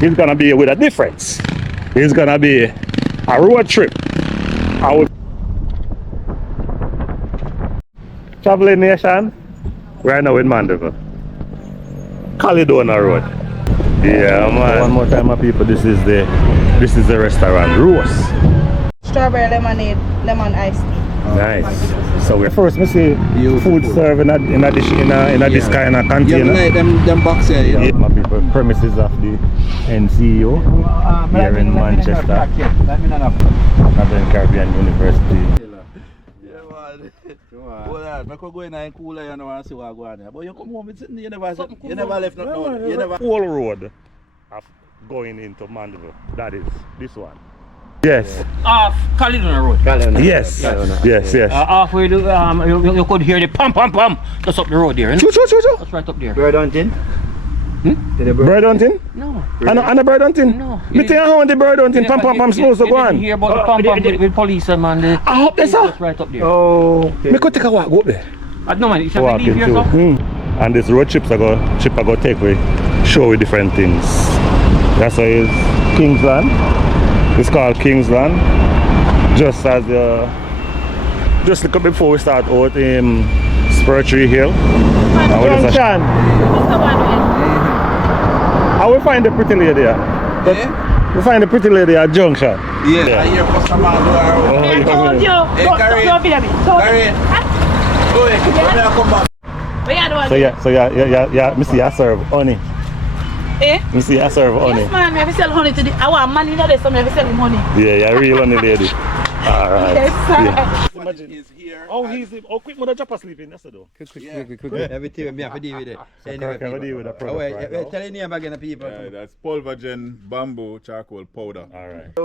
It's gonna be with a difference. It's gonna be a road trip. I would traveling nation. Right now in Mandeville. Caledonia Road. Yeah, man. One more time, my people. This is the restaurant Rose. Strawberry lemonade, lemon iced tea. Nice. So we first we see food served in this kind of container. Yeah, them box here. Yeah, my people. Premises of the NCO here in Manchester, Northern Caribbean University. I could go in and cooler and see what going on. But you come home, you never left nothing. You never. Whole road of going into Mandeville. That is this one. Yes. Off Caledonia Road. Yes. Yes. Halfway, you could hear the pam pam pam. That's up the road there. Choo. That's right up there. Bird hunting? Bird hunting? No. And the bird hunting? No. Me tell you how the bird hunting pam supposed to go on. You hear about the pam pam with police and man. I hope that's That's right up there. Oh. Okay. Me could take a walk go up there. No man, it's a Walking leave here, too. so. And this road trips I go take we show you different things. That's why it's Kingsland. It's called Kingsland. Just as just look before we start out in Spurtree Hill. Junction. How we find the pretty lady here? Yeah? We find the pretty lady at Junction. Yeah. I hear customer who are. I told you. Hey, Karen. Come back. So me see I serve honey. Eh? Me see I serve honey. Yes man, we sell honey to the. I want money in there, so we sell him honey. Yeah, real honey lady. Alright. Yes, sir. Yeah. Imagine he's here. Quick mother drop asleep in, that's it though. Quick. Everything we have to deal with it. Tell your name again, people. Yeah, that's Pulvergen bamboo charcoal powder. Alright.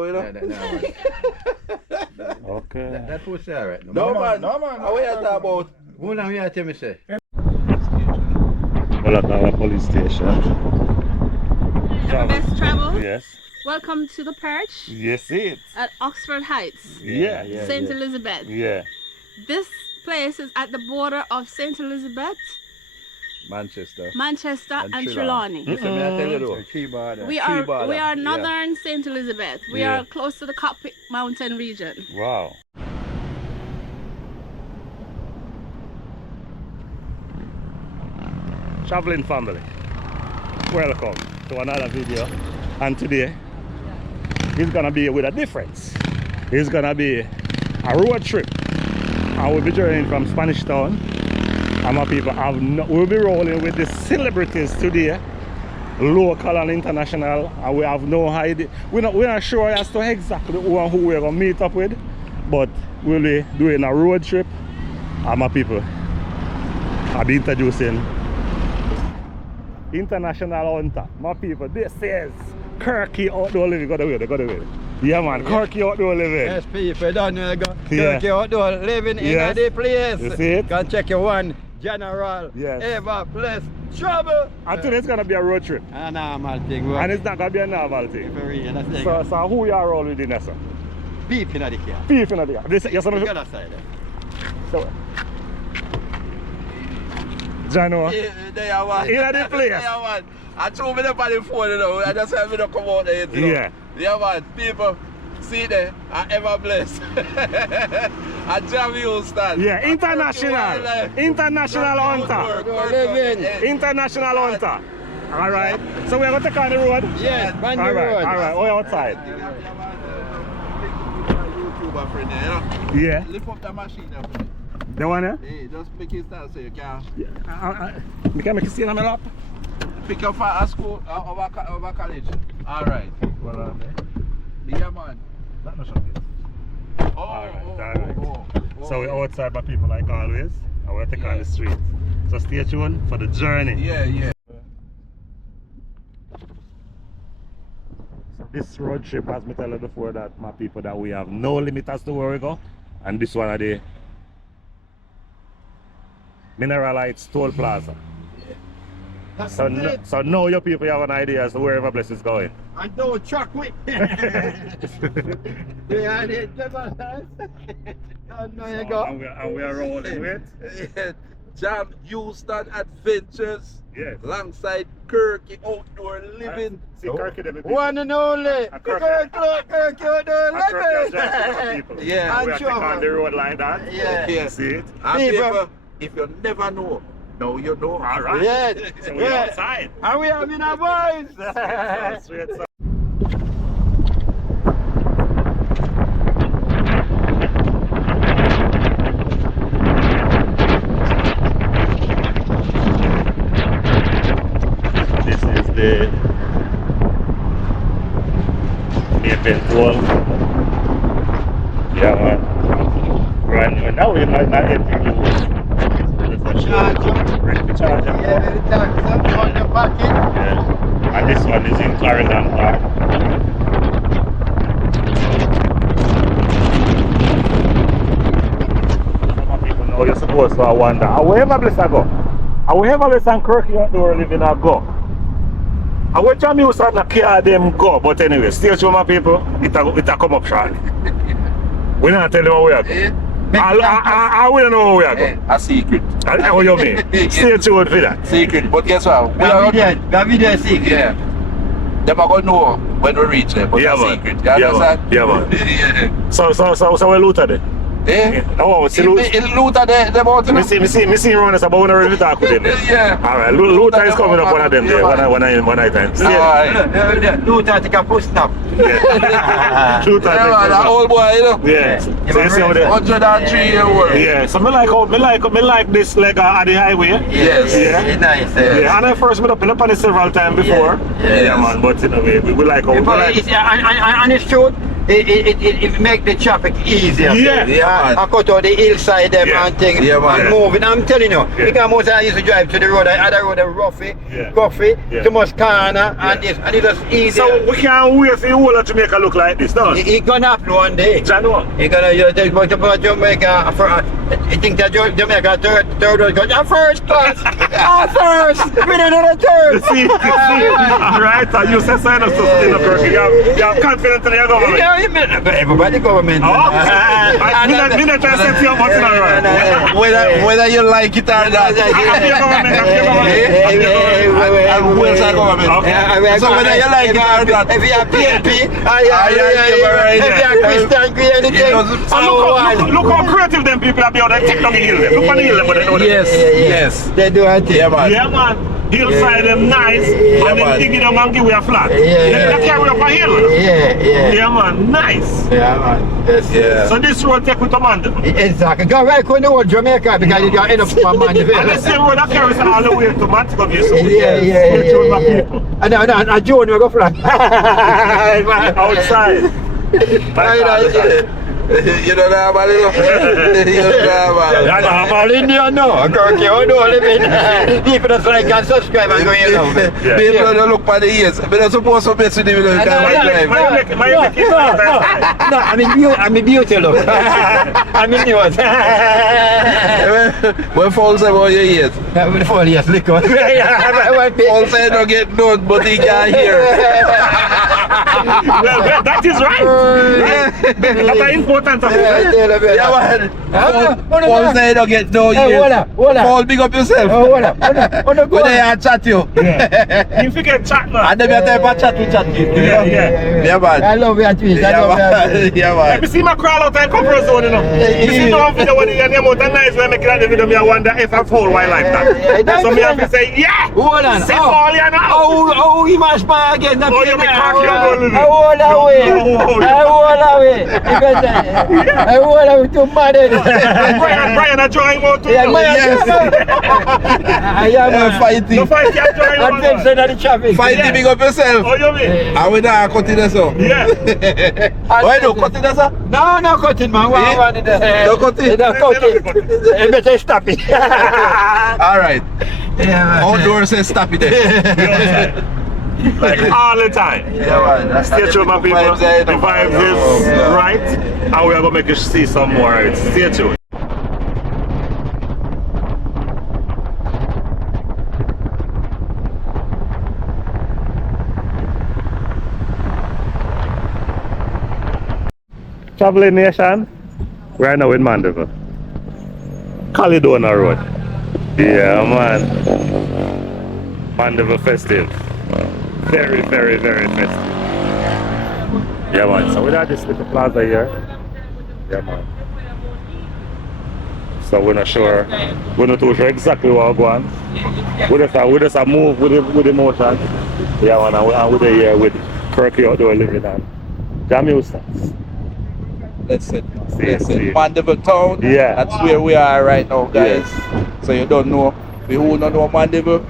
Okay. That was alright. No man. How are you talking about? Who now you tell me say? Olakawa police station. Best travel. Yes. Welcome to the Perch Yes it. at Oxford Heights, Yeah. St. Elizabeth. Yeah. This place is at the border of St. Elizabeth, Manchester. and Trelawney. Listen, I tell you though. We are northern St. Elizabeth. We are close to the Cockpit Mountain region. Wow. Traveling family, welcome to another video, and today it's gonna be with a difference. It's gonna be a road trip. I will be journeying from Spanish Town, and my people we'll be rolling with the celebrities today, local and international, and we have no idea. We're not sure as to exactly who and who we're gonna meet up with, but we'll be doing a road trip, and my people, I'll be introducing international hunter. My people, this is Kirky Outdoor Living. Got the way. Yeah man, Kirky Outdoor Living. Yes, people don't know Kirky Outdoor Living in the place. You see it? Can check your one general. Yes. Ever bless trouble. And today it's gonna be a road trip. A normal thing. And it's not gonna be a normal thing. For real, that's it. So who you are all with in there, sir? Beef in the car. Beef in the car. This yes, The other side. so Jano. They are one. In the place. They are one. I told me up on the phone, you know. I just have me to come out there. You know. Yeah. Yeah, man. People, see there. I ever blessed. I jam you stand. Yeah, international hunter. International hunter. Alright. So we're gonna take on the road? Yes, man, the road. Alright, we're outside. YouTuber friend there, you know. Yeah. Lift up the machine there for me. The one here? Hey, just pick it stand so you can. We can make it see on my lap. Pick up at school over college. Alright. Well, Yeah, man. that no shot yet. Alright. So we're outside by people like always, and we're taking on the street. So stay tuned for the journey. Yeah. So this road trip, as me tell you before, that my people, that we have no limit as to where we go, and this one of the Mineralites Toll Plaza. So now your people have an idea as to wherever place is going. And don't truck with. Yeah, it. And there you go. And we are rolling with Jam Houston Adventures. Yes. Alongside Kirky Outdoor Living. See, Kirky, them One and only. Kirky Outdoor Living. Yeah, we are taking on the road like that. Yeah. See it? And People- people, if you never know, now you know. All right. Yeah. So we're outside. And we having a voice. Sweet sound. This is the event wall. Yeah, man. Brand new. Now we might not get to use. Ready to charge them. Yeah, the tax on your pocket. Yeah. And this one is in Clarendon Park. Some people know you're supposed to wonder, however bless I go. However bless and Kirky Outdoor Living I go. I will tell me who's not care them go, but anyway, stay tuned my people, it'll come up shortly. We not tell them where we are going. I will know where we are going. A secret. What you mean? Stay tuned for that. Secret. But guess what? We are That video secret. Yeah. Them are gonna know when we reach there, but Yeah, a man. secret. You Yeah, understand? man. Yeah, man. Yeah. So we loot at it. Eh? Oh, see, loot. In Luther, they about to Me see around us, but we don't really talk with them. Yeah. All right, Luther is coming up one of them there, one night time. See? Alright. Luther take a push stop. Yeah. Luther. Yeah, man, that old boy, you know. Yeah. So you see over there. 103 year old. Yeah. So me like this like at the highway. Yes. Yeah. It's nice. Yeah, and I first met up on it several times before. Yeah. Man. But you know, we like how we like. And it's true. It make the traffic easier. Yeah. Yeah, man. I cut out the hillside them Yeah. and things Yeah, man. and moving. I'm telling you, Yeah. because most I used to drive to the road, I had a road roughy, Yeah. too much corner and this, and it was easy. So we can't wait for the whole of Jamaica look like this, no? It gonna happen one day. Jano. You gonna take about Jamaica for I think that Jamaica third road goes first class. First! We don't know the third! See? Alright, so you say sign us to still up, Kirky. You have confidence in your government. Yeah, you mean, but everybody government. Oh, me not trying to set you up, but you know, right? Whether you like it or not. After your government. And where's our government? Okay. So whether you like it or not. If you are PNP, if you are Christian, anything. And look how creative them people are being able to take down the hill. Look on the hill, but they know them. Yes. They do it. Yeah, man. Yeah, man. Hillside them nice, and then man. dig it up and give you a flat. Yeah. They carry up a hill. Yeah, Man, nice. Yeah, man. Yes. Yeah. So this road take with the man. Exactly. Go right on the whole Jamaica because you got enough for man. And the same road that carries all the way to Montego. Yeah. And Joan will go fly. Outside. You don't know about it? You don't know about it. I'm all Indian now. Kirky Outdoor Living. People just like and subscribe and go in now. People don't look for the ears. But they're supposed to mess with them. No, I'm a beauty look. I'm in yours. When folks say about your ears, Before yes, look on. folks say don't get none, but they can't hear. Well, that is right. That's important. Yeah, man. Folks say don't get no ears. Paul, big up yourself. When they are chat you. You forget chat, man. And then you type of chat to chat you. Yeah, man. I love your tweets. Yeah, man. Let me see my crawl out and comfort zone, you know. You see no video when you name out a nice when I make that video, I wonder if I fall while like that. So me have to say, yeah! Hold on. See fall, you know. Oh, he must buy again. Oh, you be cocky, I hold away. I hold away to mad. Brian, I join him out too. Fighting. No fight, you join him out. Adventure in the traffic. Fighting, big up yourself. Oh, you mean? And we not cutting this up. Yeah. Why no cutting this up? No cutting, man. No cutting? No cutting. You better stop it. Alright. Yeah, Outdoor says stop it there. Like all the time. Yeah, man. Stay tuned, my people. The vibes is right, and we are going to make you see some more. Stay tuned. Traveling Nation, we are now in Mandeville. Caledonia Road. Yeah, man. Mandeville festive. Very, very, very festive. Yeah, man. So we got this little plaza here. Yeah, man. So we're not sure. We're not too sure exactly what we're going. We just move with the motion. Yeah, man. And we're here with Kirky Outdoor Living and Jamaica. Listen, Mandeville Town. Yeah. That's where we are right now, guys. So you don't know. We who don't know Mandeville.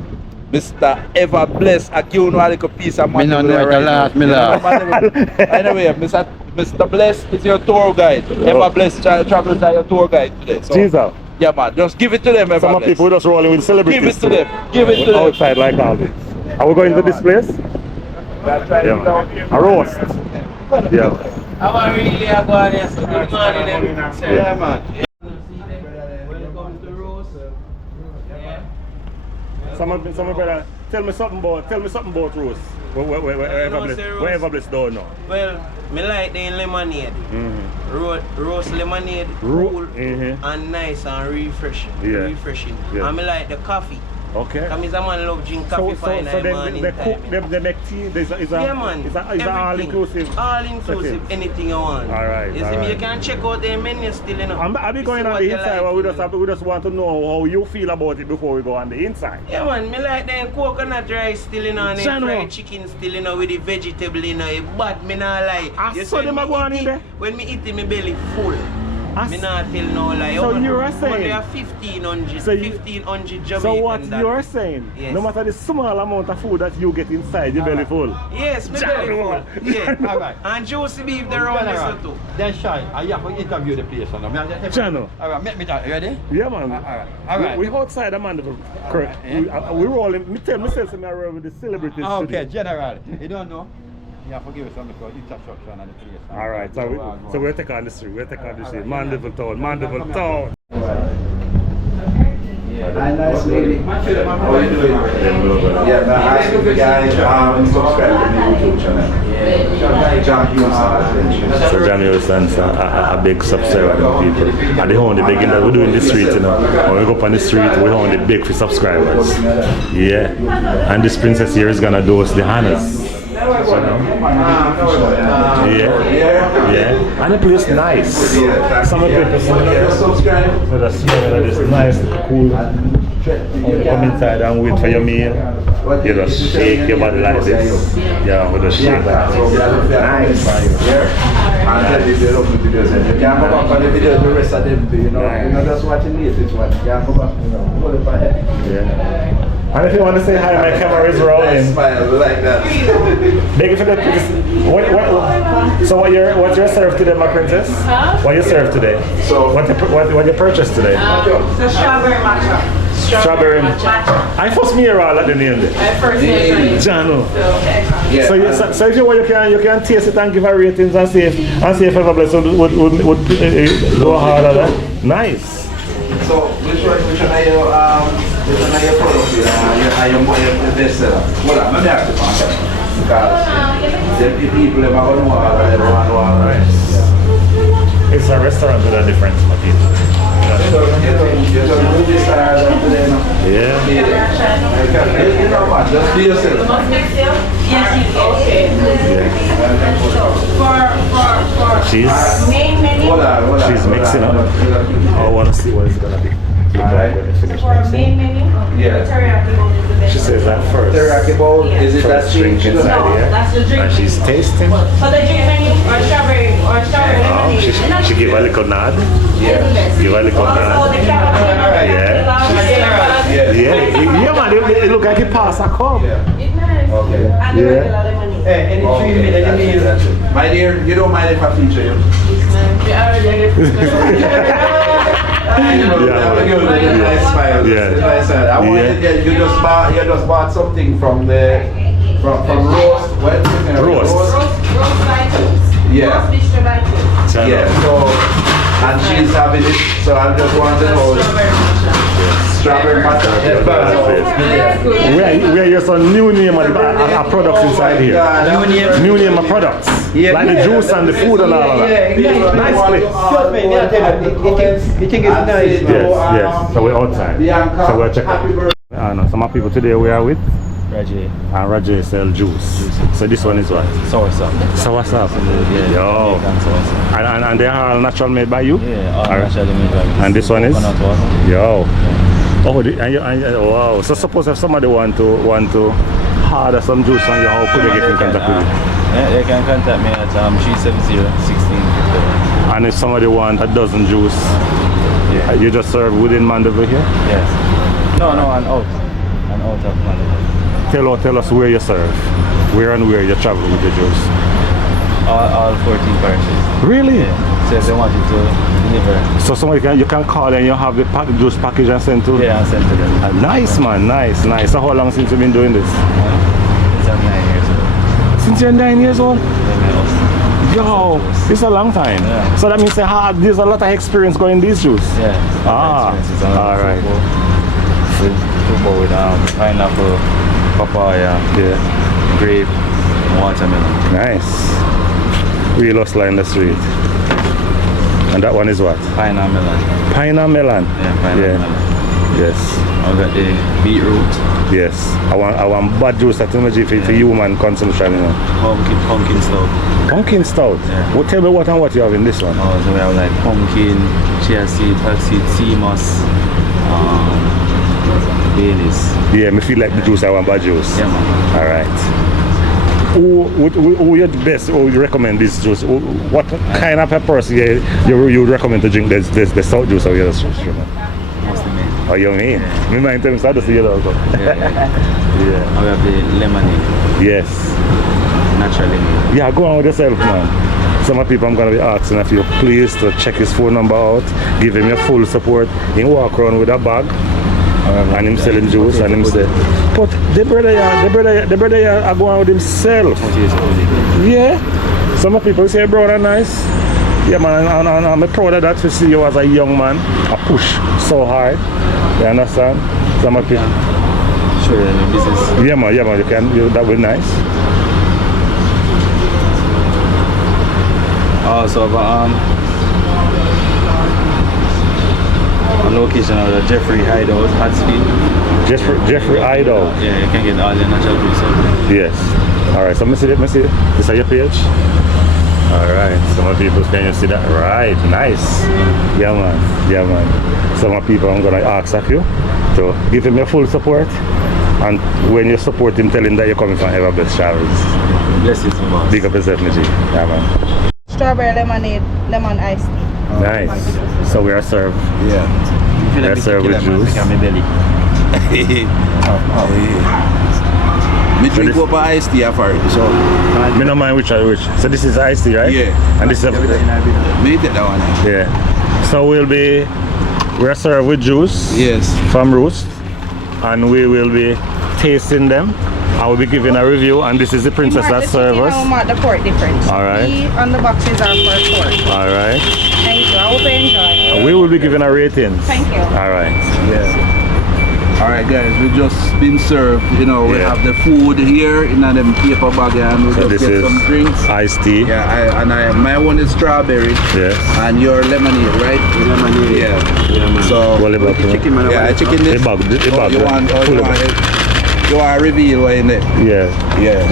Mr. Ever Bless, I give you a little piece of Mandeville. Me know right last, now. me last. Anyway, Mr. Bless is your tour guide. Ever Bless travels as your tour guide today. So, Jesus. yeah, man. Just give it to them, Ever Some Bless. people just rolling with celebrities. Give it to them. Give it to them. Outside like all this. Are we going to this place? Yeah, man. A roast. Yeah. I want really go on here. So good morning, Yeah, man. Welcome to Rose. Yeah. Some brother, tell me something about roast. Wherever Bless don't know. Well, me like the lemonade. Roast lemonade, cool and nice and refreshing. Yeah. Refreshing. Yeah. And me like the coffee. Okay. Because a man love drink coffee for in the morning they time. cook, they make tea. Yeah, man. It's all inclusive. All inclusive, anything you want. Alright, You see me, you can check out the menu still, you know. I'll be going on the inside, but we just want to know how you feel about it before we go on the inside. Yeah, man, me like them coconut rice still, you know, and then fried chicken still, you know, with the vegetable, you know, but me not lie. I saw them go on in there. When me eat it, my belly full. Me not tell no lie. So you're saying? They are 1,500 Jamaican. So what you're saying, yes. no matter the small amount of food that you get inside, your belly full. Yes, my belly full. Yeah. Alright. And juicy beef there around this too. Then shy, I have to interview the place. Channel. Alright, make me that. Ready? Yeah, man. Alright. We outside the Mandeville. Correct. We rolling. Me tell some area with the celebrities Okay, today. general. You don't know? You have to give us something for interstruction and the place. Alright, so we'll take on the street. Mandeville Town. Nice lady. How are you doing? Yeah, man, I asked you guys subscribe to the YouTube channel. So Johnny Houston's a big subscriber to people. And they only big in that we do in the street, you know. When we go up on the street, we only big for subscribers. Yeah. And this princess here is gonna do us the honors. Yeah. And the place nice. Some of the people here, so just smell this nice, cool. You come inside and wait for your meal. You just shake your body like this. Yeah, we just shake like this. Nice. And if you love the videos, and you can't go back on the videos, the rest of them, you know. You're not just watching this one. You can't go back, you know. Hold it for head. Yeah. And if you want to say hi, my camera is rolling. Smile like that. Beg you for the So what's your serve today, my princess? What you serve today? So what you purchased today? The strawberry matcha. Strawberry matcha. I first me all at the name there. I first name. Jano. Yeah. So if you want, you can taste it and give her ratings and see if Ever Bless would go hard on that. Nice. So which one are your product here? Are you the best seller? Well, let me ask you something. Because the people that want to know all right. It's a restaurant with a difference, my people. Yeah. You know what? Just be yourself. Yes, okay. Yeah. She's mixing up. I want to see what it's gonna be. Alright. For main menu, Yeah. teriyaki bowl is the best. She says that first. Teriyaki bowl, is it that First drink sweet? inside here. That's the drink. And she's tasting. For the drink menu, or strawberry lemonade. She give a little nod. Yeah. Give a little Also, the nod. cappuccino. Yeah, man. It look like it pass a cup. Yeah. It's nice. Okay. And the regular lemonade. Any 3 minutes, any meal. My dear, you don't mind if I feature you? Nice smile. Yeah. Nice smile. I want to get you just bought something from Roast. What's the name? Roast. Roast by Yeah. Roast bistro by Yeah. So and she's having it. So I just want to know. Strawberry matcha. Strawberry matcha. We are using some new name of products inside here. New name of products. Like the juice and the food and all of that. Nice place. You think it's nice? Yes. So we're outside. So we're checking. I know some people today we are with Rajay. and Rajay sell juice. So this one is what? Soursop. Soursop. Yo. And they are all natural made by you? Yeah, all naturally made by me. And this one is? Coconut water. Yo. Oh, wow. So suppose if somebody want to order some juice on you, how could they get in contact with you? Yeah, they can contact me at 370-1650. And if somebody want a dozen juice, you just serve within Mandeville here? Yes. No, and out of Mandeville. Tell us where you serve. Where you travel with the juice. All 14 parishes. Really? Yeah. So if they want you to deliver. So somebody you can call and you have the juice package and send to them? Yeah, and send to them. Nice man, nice. So how long since you've been doing this? Since I'm 9 years old. Since you're 9 years old? Yeah, Yo, it's a long time. Yeah. So that means there's a lot of experience going this juice. Yeah. Alright. Football with pineapple, papaya, grape, watermelon. Nice. Real hustler in the street. And that one is what? Pineapple melon. Pineapple melon. Yeah, pineapple melon. Yes. I've got the beetroot. Yes. I want bad juice that for human consumption, you know. Pumpkin stout. Pumpkin stout? Yeah. Well, tell me what you have in this one. Oh, so we have like pumpkin, chia seed, flaxseed, sea moss, Baileys. Yeah, me feel like the juice I want bad juice. Yeah, man. Alright. Who you the best? Who you recommend this juice? What kind of peppers you recommend to drink the salt juice or your juice? Mostly me. Oh, you mean? Me mind tell me so I just see it also. Yeah. We have the lemonade. Yes. Naturally made. Yeah, go on with yourself, man. Some of people I'm gonna be asking if you please to check his phone number out, give him your full support. He walk around with a bag. And him selling juice and him say, but the brother are going with himself. Yeah. Some people say brother nice. Yeah man, and I'm proud of that to see you as a young man. I push so hard. You understand? Some people. Sure, in business. Yeah man, that would be nice. Also, but on location of the Jeffrey Hideout, Hatsfield. Jeffrey Hideout. Yeah, you can get all the natural juice. Yes. Alright, so let me see it. This is your page? Alright, some people can you see that? Right, nice. Yeah man. Some people I'm gonna ask of you to give him your full support. And when you support him, tell him that you're coming from Ever Best Travels. Bless you so much. Big up yourself, G. Yeah man. Strawberry lemonade, lemon iced tea. Nice. So we are served. Yeah. We are served with juice. My belly. Me drink up iced tea for it, so. Me no mind which. So this is iced tea, right? Yeah. And this is Me take that one. yeah. So we are served with juice. Yes. From Roost, and we will be tasting them. I will be giving a review, and this is the princess that serves us. I will the pork difference. Alright. On the boxes are for pork. Alright. Thank you. I hope you enjoy. We will be giving a rating. Thank you. Alright. Yeah. Alright guys, we just been served, you know, we have the food here in them paper bag and we So just this get is some drinks. Iced tea. Yeah, my one is strawberry. Yes. And your lemonade, right? Lemonade. Yeah. So What about chicken, man. yeah, chicken this. The bag. You want to reveal what in it? Yeah. Yeah.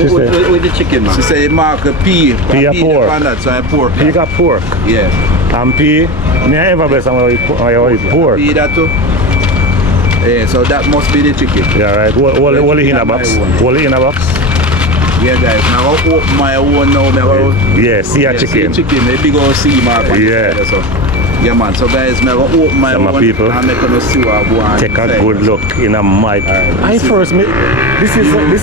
With the chicken, man. She say mark a pea. Pea a pork. On that, so I pork. You got pork. Yeah. And pea. Me Ever Best I eat pork. Pea that too? Yeah, so that must be the chicken. Yeah, right. What in a box? What in a box? Yeah, guys. Now I open my own now. Yeah, see a chicken. See chicken. Maybe go see mark. Yeah. Yeah, man. So guys, I'm gonna open my Some own people and I'm gonna see what I go on. Take a good look in a mic. This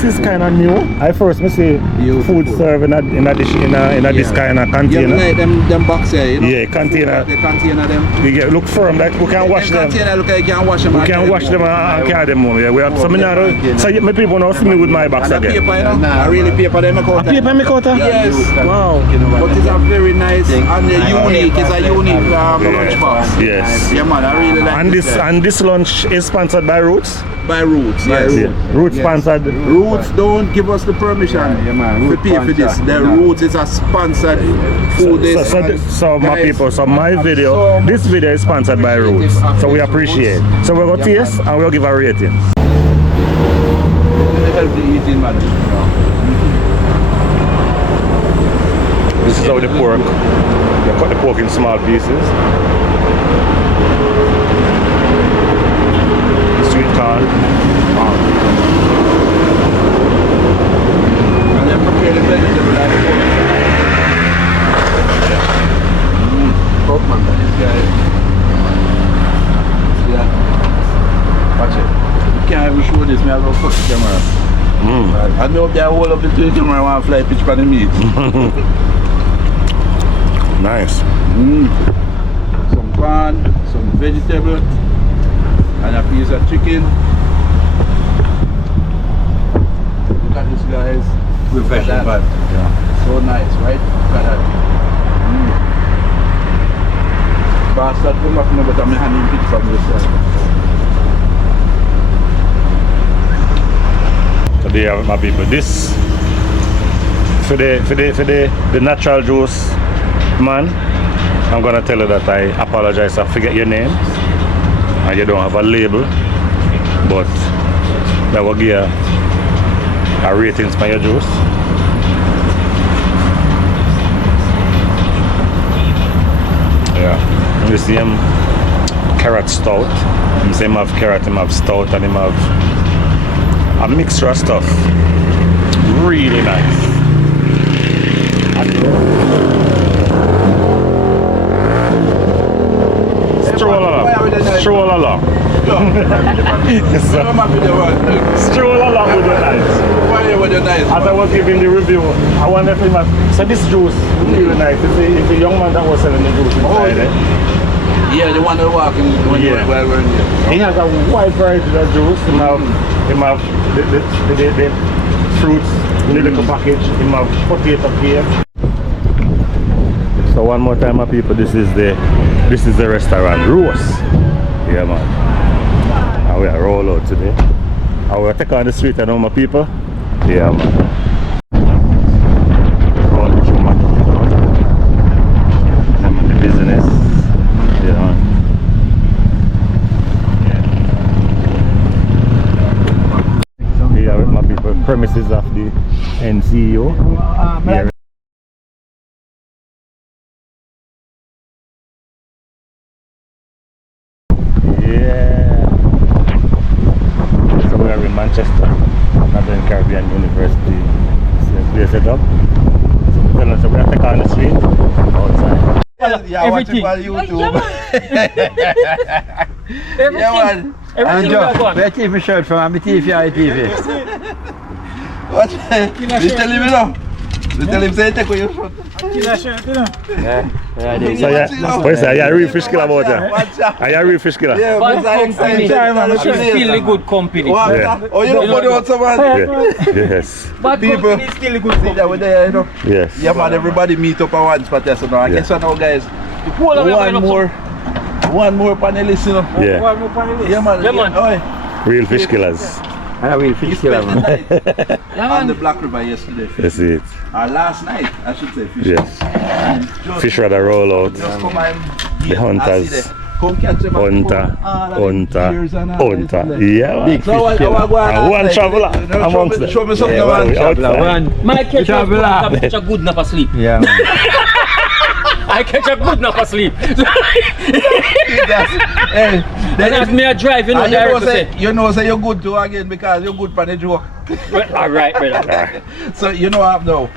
is kind of new. I first me see food served in a dish in this kind of container. Yeah, like them box here, you know. Yeah, container. The container them. We get look firm like we can wash them. Container look like you can wash them. We can wash them and carry them home. Yeah, we have some so my people now see me with my box and again. Paper, you know? I really paper them out. A paper me cut? Yes. Wow. But it's a very nice and unique. It's a unique lunch box. Yes. Yeah, man, I really like And this. this lunch is sponsored by Roots. By Roots, yes. Roots sponsored. Roots don't give us the permission to pay for this. The Roots is a sponsored food. So my people, so my video, this video is sponsored by Roots. So we appreciate. So we'll go taste and we'll give a rating. Healthy eating, man. This is how the pork. You cut the pork in small pieces. Sweet corn. And then prepare the vegetable like pork. Pork, man. This guy. Yeah. Watch it. You can't even show this. Me, I go cut the camera. I know if they hold up the camera and want to fly pitch for the meat. Nice. Some corn, some vegetable, and a piece of chicken. Look at this, guys. Refreshing, but yeah, so nice, right? Look at that. Bastard, come up now, but I'm handing pitch from this side. So there you have it, my people. This for the natural juice man. I'm gonna tell you that I apologize. I forget your name and you don't have a label, but I will give you a ratings for your juice. Yeah, and you see him carrot stout. You see him have carrot, him have stout, and him have a mixture of stuff. Really nice. Stroll along. Stroll along. Stroll along with your nice. As I was giving the review, I wonder if he must. So this juice really nice. It's a young man that was selling the juice inside it. Yeah, the one that walking while we're in here. He has a wide variety of juice. He have the fruits in the little package. He have potato cake. So one more time, my people, this is the restaurant Rose. Yeah, man. And we are roll out today. And we'll take on the street, and all my people. Yeah, man. Roll through my people. I'm in the business. Yeah, man. Here with my people, premises of the NCO. Here. Manchester, Northern Caribbean University. We set up. So we are taking on the street outside. Yeah, everything. Watch YouTube. Everything. Yeah, man. Everything where TV shirt from? I'm TV. What? You tell him now. You tell him say take your shot. So yeah, are you real fish killer about that? Are you real fish killer? Yeah, bad company. Still a good company. Yeah. Oh, you don't put out someone? Yes. Bad company is still a good company. That there, you know? Yes. Yeah, man, everybody meet up at one spot there, so now I guess now, guys. One more panelist, you know? Yeah. One more panelist. Yeah, man. Yeah, man. Real fish killers. I will fish killer, man. On the Black River yesterday. That's it. Last night, I should say. Yes. Fish rather roll out. Just come and The hunters. Come catch them. Hunter. Yeah. Big So fish killer. One traveler amongst them. Show me something, Yeah, man. One. My catch a good nap asleep. Yeah, man. I catch a good nap asleep. Hey, Then as me a drive, you know, you know, say you're good too again because you're good for the joke. Alright, brother. So you know what now?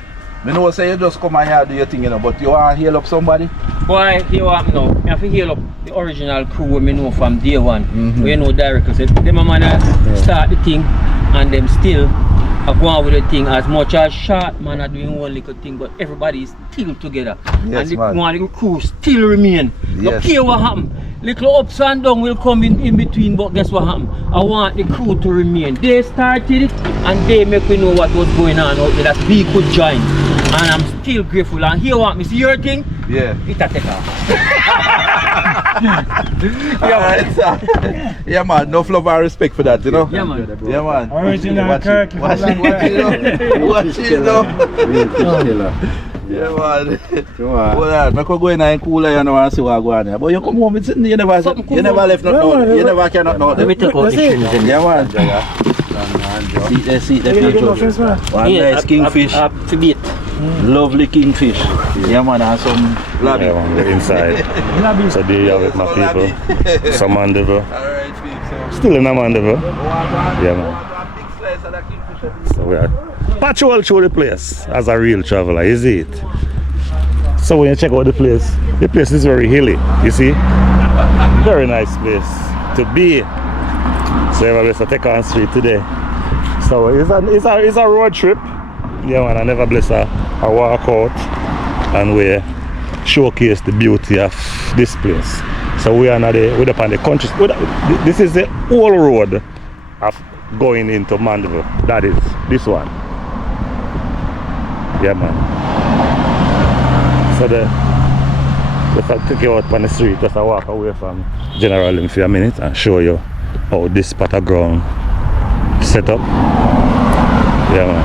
I know say you just come and here do your thing, you know, but you want to heal up somebody? Boy, hear what now? I have to heal up the original crew we know from day one. Where you know directly say them a man start the thing and them still have gone with the thing as much as short man are doing one little thing, but everybody is still together. Yes, and man. the crew still remain. Yes. No care what happen. Little ups and downs will come in between, but guess what happened? I want the crew to remain. They started it and they make me know what was going on out there. That's we could join. And I'm still grateful. And here what me see your thing? Yeah. It a take off. Alright, sir. Yeah, man. No love and respect for that, you know? Yeah, man. Yeah, man. Original Watch Kirk. it. Watch it now. Watch it now. Yeah, man. Come on. Well, I could go in and cool and see what I go on there. But you come home, you never left nothing out. You never cannot know. Let me take out the shrimps in there. Yeah, man. See the picture. One nice kingfish. Lovely kingfish. Yeah, man, and some labby. Yeah, man, we're inside. So there you have it, my people. Some mandeville. Alright, so. Still in a mandeville. Yeah, man. Big slice of that kingfish. So we are patrol through the place as a real traveler, is it? So when you check out the place is very hilly, you see? Very nice place to be. So everybody's to take on street today. So it's a road trip. Yeah, man, I never bless a walk out and we showcase the beauty of this place. So we are now we're up on the country. This is the whole road of going into Mandeville. That is this one. Yeah, man. So if I take you out on the street, just I walk away from General Lim for a minute and show you how this spot of ground set up. Yeah, man.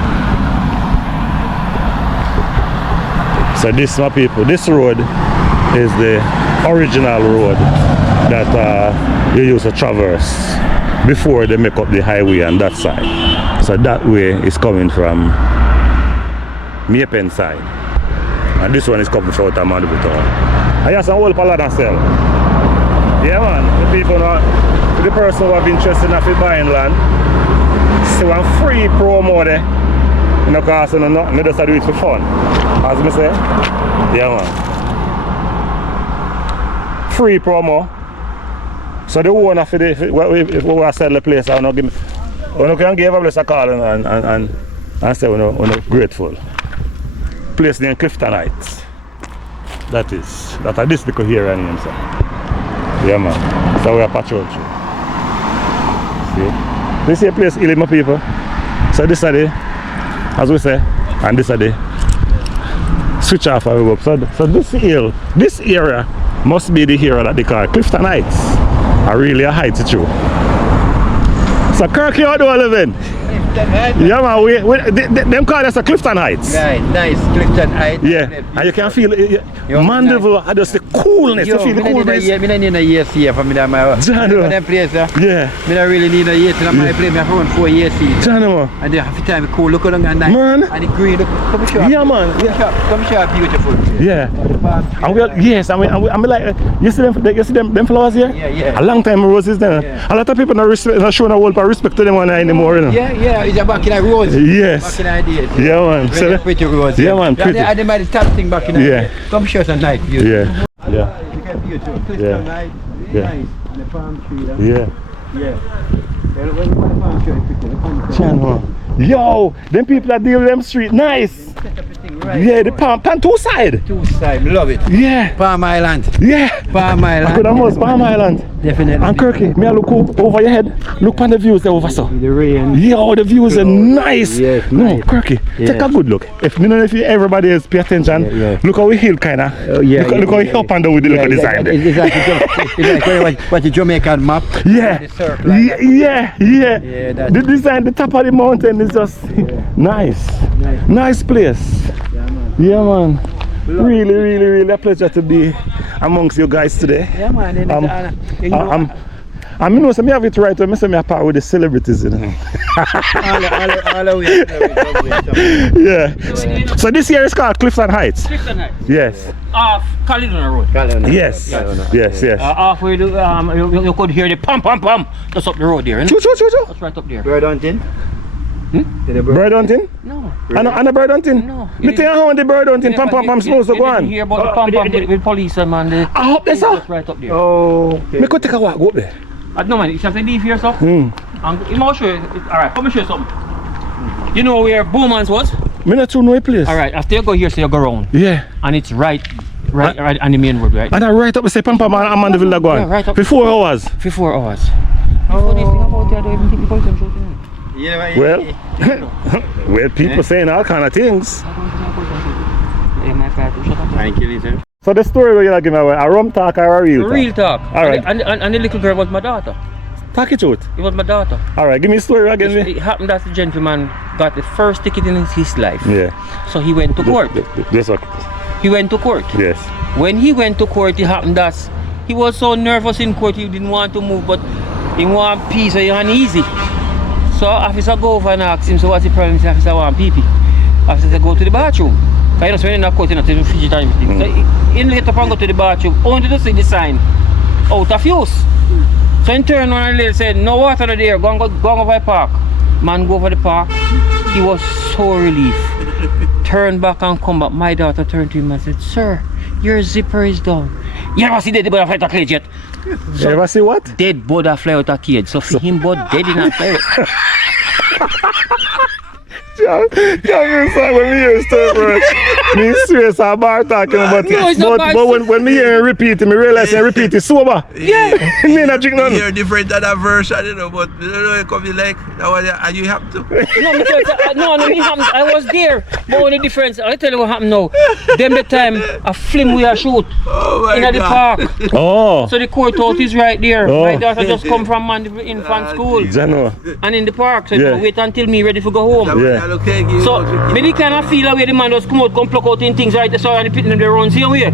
So this, my people, this road is the original road that you used to traverse before they make up the highway on that side. So that way is coming from Jamaican side. And this one is coming from out of Mandeville town. I have some old pallet and sell. Yeah, man, the people know, the person who have interest in buying land, so one free promo there. You know, because I just do it for fun. As I say, yeah, man. Free promo. So the owner for the, if we sell the place, I give me, we can give a call and say we're grateful. Place named Clifton Heights. That is this little here and here. Yeah, man. So we are patrol through. See? This is a place hilly, my people. So this is the, as we say, and this is the switch off our up. So this hill, this area must be the area that they call Clifton Heights. Really a height too. So Kirk, you are living? Yeah, man, them call us a Clifton Heights. Right, nice Clifton Heights. Yeah, and you can feel it. Mandeville, I just the coolness. You feel the coolness. I don't need a year here for me to my them place. Yeah. I don't really need a year to my place. I run 4 years here. And they have the time cool. Look along and nice. Man. And the green. Come show. Yeah, man. Come show beautiful. Yeah. And we are, yes, and we like, you see them flowers here? Yeah. A long time roses there. Yeah. A lot of people not showing a whole respect to them one anymore, you know. Yeah. It's a back in a rose. Yes. Back in ideas. Yeah, man. Very pretty rose. Yeah, man. Pretty. And they might start thing back in the day. Come show some nice beauty. Yeah. Look at beautiful. Clifton Heights. Yeah. Nice. And the palm tree. Yeah. Well, palm tree picture. Yo, them people that deal with them street, nice. Right. Yeah, the palm two side. Two side, love it. Yeah. Palm Island. Yeah. Palm Island. I could almost Palm Island. Definitely. And Kirky, may I look over your head? Look on the views there over so. The rain. Yeah, the views are nice. Yes, no, nice. Kirky, take a good look. If everybody else pay attention, look how we hill kinda. Look how we up and down with the little design there. It's like what the Jamaican map. Yeah. The circle. Yeah. The design, the top of the mountain is just nice. Nice place. Yeah, man. Really a pleasure to be amongst you guys today. Yeah, man. I know some have it right when I say I'm part with the celebrities, you know. all Yeah. So this here is called Clifton Heights. Clifton Heights. Yes. Off Caledona Road. Yes. Half where you could hear the pam just up the road there. Choo. That's right up there. Bird hunting? Bird hunting? No. And the bird hunting? No. Me tell you how the bird hunting pam supposed to go on. You hear about the pam with police and man. I hope that's all. That's right up there. Oh, okay. Me could take a walk go up there. No man, it's just a leaf here, so. And I'll show you. Alright, come and show you something. You know where Bowman's was? Me not too know a place. Alright, after you go here, so you go round. Yeah. And it's right on the main road, right? And I right up, say pam and Mandeville go on. Yeah, right up. For 4 hours. For 4 hours. Before this thing about you, I don't even think the police are shooting. Well, people saying all kind of things. Thank you, listen. So the story where you're giving away, a rum talk or a real talk? Real talk. Alright. And the little girl was my daughter. Talk it out. It was my daughter. Alright, give me a story again. It happened that the gentleman got the first ticket in his life. Yeah. So he went to court. This one. He went to court. Yes. When he went to court, it happened that he was so nervous in court, he didn't want to move, but he want peace and uneasy. So officer go over and ask him, so what's the problem? He said, officer want pee-pee. Officer said, go to the bathroom. Because when in the court, you know, to fidget and everything. So he get up and go to the bathroom, only to see the sign, out of use. So he turned on and said, no water there, go over the park. Man go over the park. He was so relieved. Turned back and come back. My daughter turned to him and said, sir, your zipper is down. You never see dead bird fly out of cage yet? You ever see what? Dead bird fly out of cage. So for him, bird dead in a fire. When me hear story, bro, me serious a bar talking about it. No, it's not but bad. when me hear him repeat it, me realize he repeat it sober. Yeah. Me not drink none. You're different than that version, you know, but you know, it come like that one, and you have to. No, I was there. But only difference, I tell you what happened now. Them the time a film we are shoot in the park. Oh. So the courthouse is right there. Oh. My daughter just come from infant school Jano. and in the park. So Yeah. you wait until me ready to go home. Yeah. So maybe kind of feel away the man just come out, come pluck out in things right there, so and put them there run same way.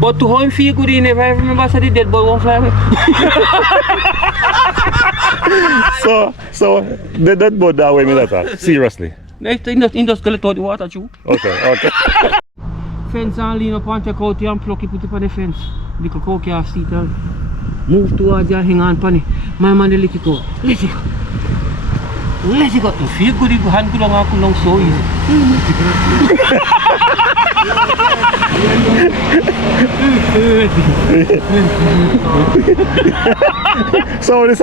But to how him feel good, he never remember I said the dead boy won't fly away. So the dead bird that way me that seriously. He just collect out the water too. Okay. Fence and lean up and take out here and pluck it, put it on the fence. The cocoa calf seat and move towards you and hang on on it. My man they lick it out. Let it go. Let it go. You feel good, you hand good and cool down so easy. So this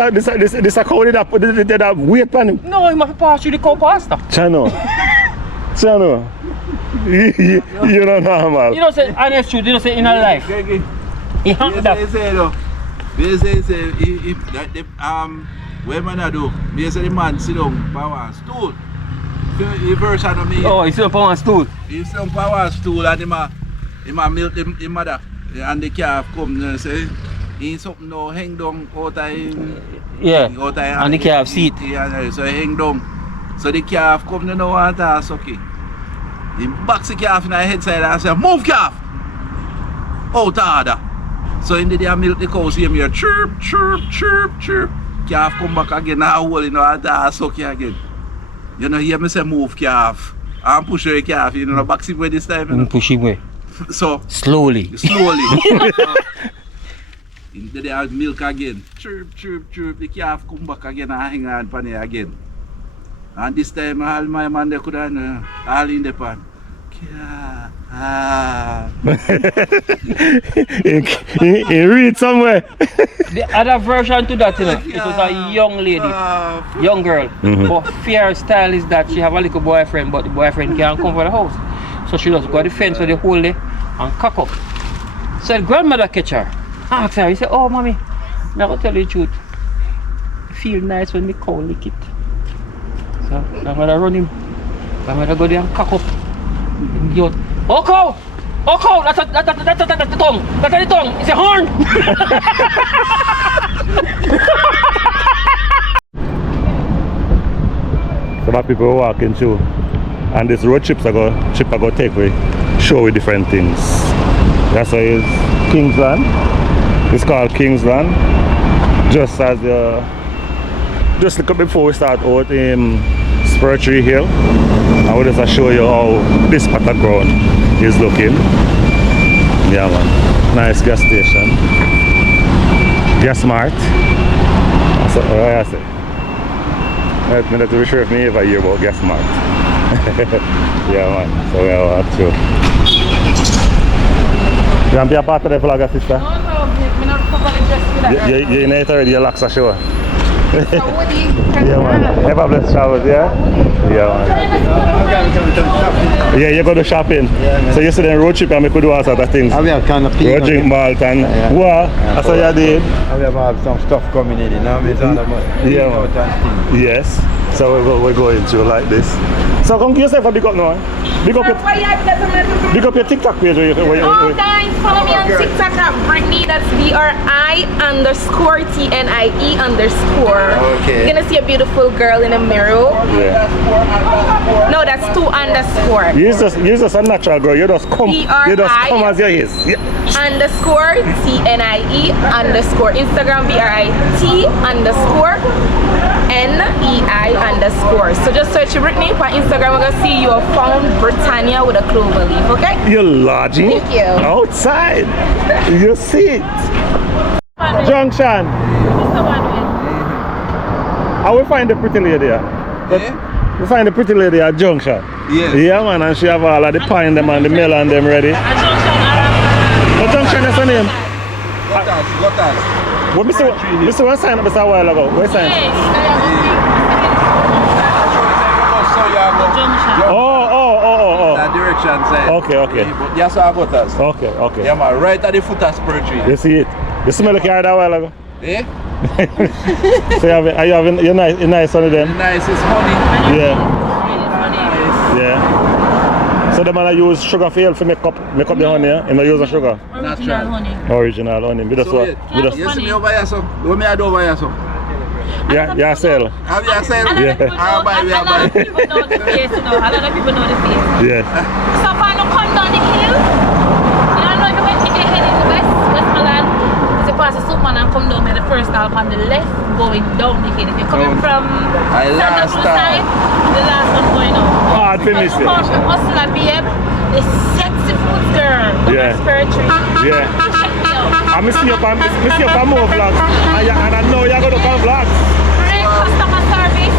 a cow did that weight on him. No, he must pass through the cow pasture. Chano. You're not normal. You know, say honest truth, you know, say in a life. He happened that. What man I do? Me say the man sit down power stool. The version of me. Oh, he sit up on a stool. He sit down power stool and him a milk him mother and the calf come and say he something no hang down out of him. Yeah. Out of And the calf seat. Yeah, so he hang down. So the calf come to know and suck it. He box the calf in the head side and say, move calf! Out order. So in the day milk the cow see him here chirp, chirp, chirp, chirp. Calf come back again and hold in the suck you again. You know, hear me say move calf. And push your calf, you know, box him way this time. You know? Push him away. So Slowly. In the day milk again. Chirp, chirp, chirp. The calf come back again and hang on pan it again. And this time all my man they could have all in the pan. He read somewhere. The other version to that, you know, it was a young lady, young girl. But fear style is that she have a little boyfriend, but the boyfriend can't come for the house. So she just got the fence for the whole day and cock up. So the grandmother catch her. Ask her, he said, oh mommy, I'm going to tell you the truth. It feel nice when the cow lick it. So grandmother run him. Grandmother go there and cock up. Oh cow! Oh cow! That's the tongue! That's the tongue! It's a horn! Some people are walking through, and this road trips are going to take we show you different things. That's why it's Kingsland. It's called Kingsland. Just as just look before we start out in Spurtree Hill, I will just show you how this part of ground is looking. Yeah man, nice gas station. Gas mart. That's what I say. I'm not too sure if me ever hear about gas mart. Yeah man, so we are walk through. You want to be a part of the vlog, sister? No, I'm not properly dressed for that. You're in it already, your locks are sure. Yeah, man. Ever blessed travels, yeah? Yeah, man. Yeah, you go to shopping. So you said road trip and we could do all sorts of things. We have kind of Road drink malt and what? That's what you did? We have some stuff coming in, you know, it's all about Yeah, man. Yes. So we're going through like this. So come give yourself a big up now. Big up your TikTok page. Guys, follow me on TikTok at Brittany. That's BRI_TNIE_. Okay. You're gonna see a beautiful girl in a mirror. Yeah. No, that's 2_. You're just a natural girl. You just come as you is. Yeah. _TNIE_. Instagram BRIT_NEI_. So just search Brittany for Instagram. We're gonna see you have found Britannia with a clover leaf, okay? You're lodging Thank you. outside. You see it. Junction. I will find the pretty lady here. We find the pretty lady at Junction. Yes. Yeah, man, and she have all of the pine them and the melon them ready. The Junction is her name. Got us. What Mr. What sign up a while ago? Where sign? Oh. That direction side. Okay. Yes, I got us. Okay. Yeah, man, right at the foot of Spur Tree. You see it? You smell the car that while ago? Eh? So you're nice on them? The nicest honey. Yeah. So the man I use sugar for help to make up the honey, yeah? You don't use sugar? Original honey. Original honey. We just So you see me over here, so? What me I do over here, so? Yeah, sell. Have you sell? Yeah. A lot of people know the face, you know. A lot of people know the face. Yeah. So if I don't come down the hill, you don't know if you went to get head in the Westmoreland, it's a pass the Superman and come down by the first stop on the left going down the hill. If you're coming from Santa Cruz side, the last one going up. Hard to miss it. Hustler BM, the sexy food girl, the spiritual. Yeah. Check me out. I miss you up more vlogs. And I know you're going to come vlogs. Great customer service.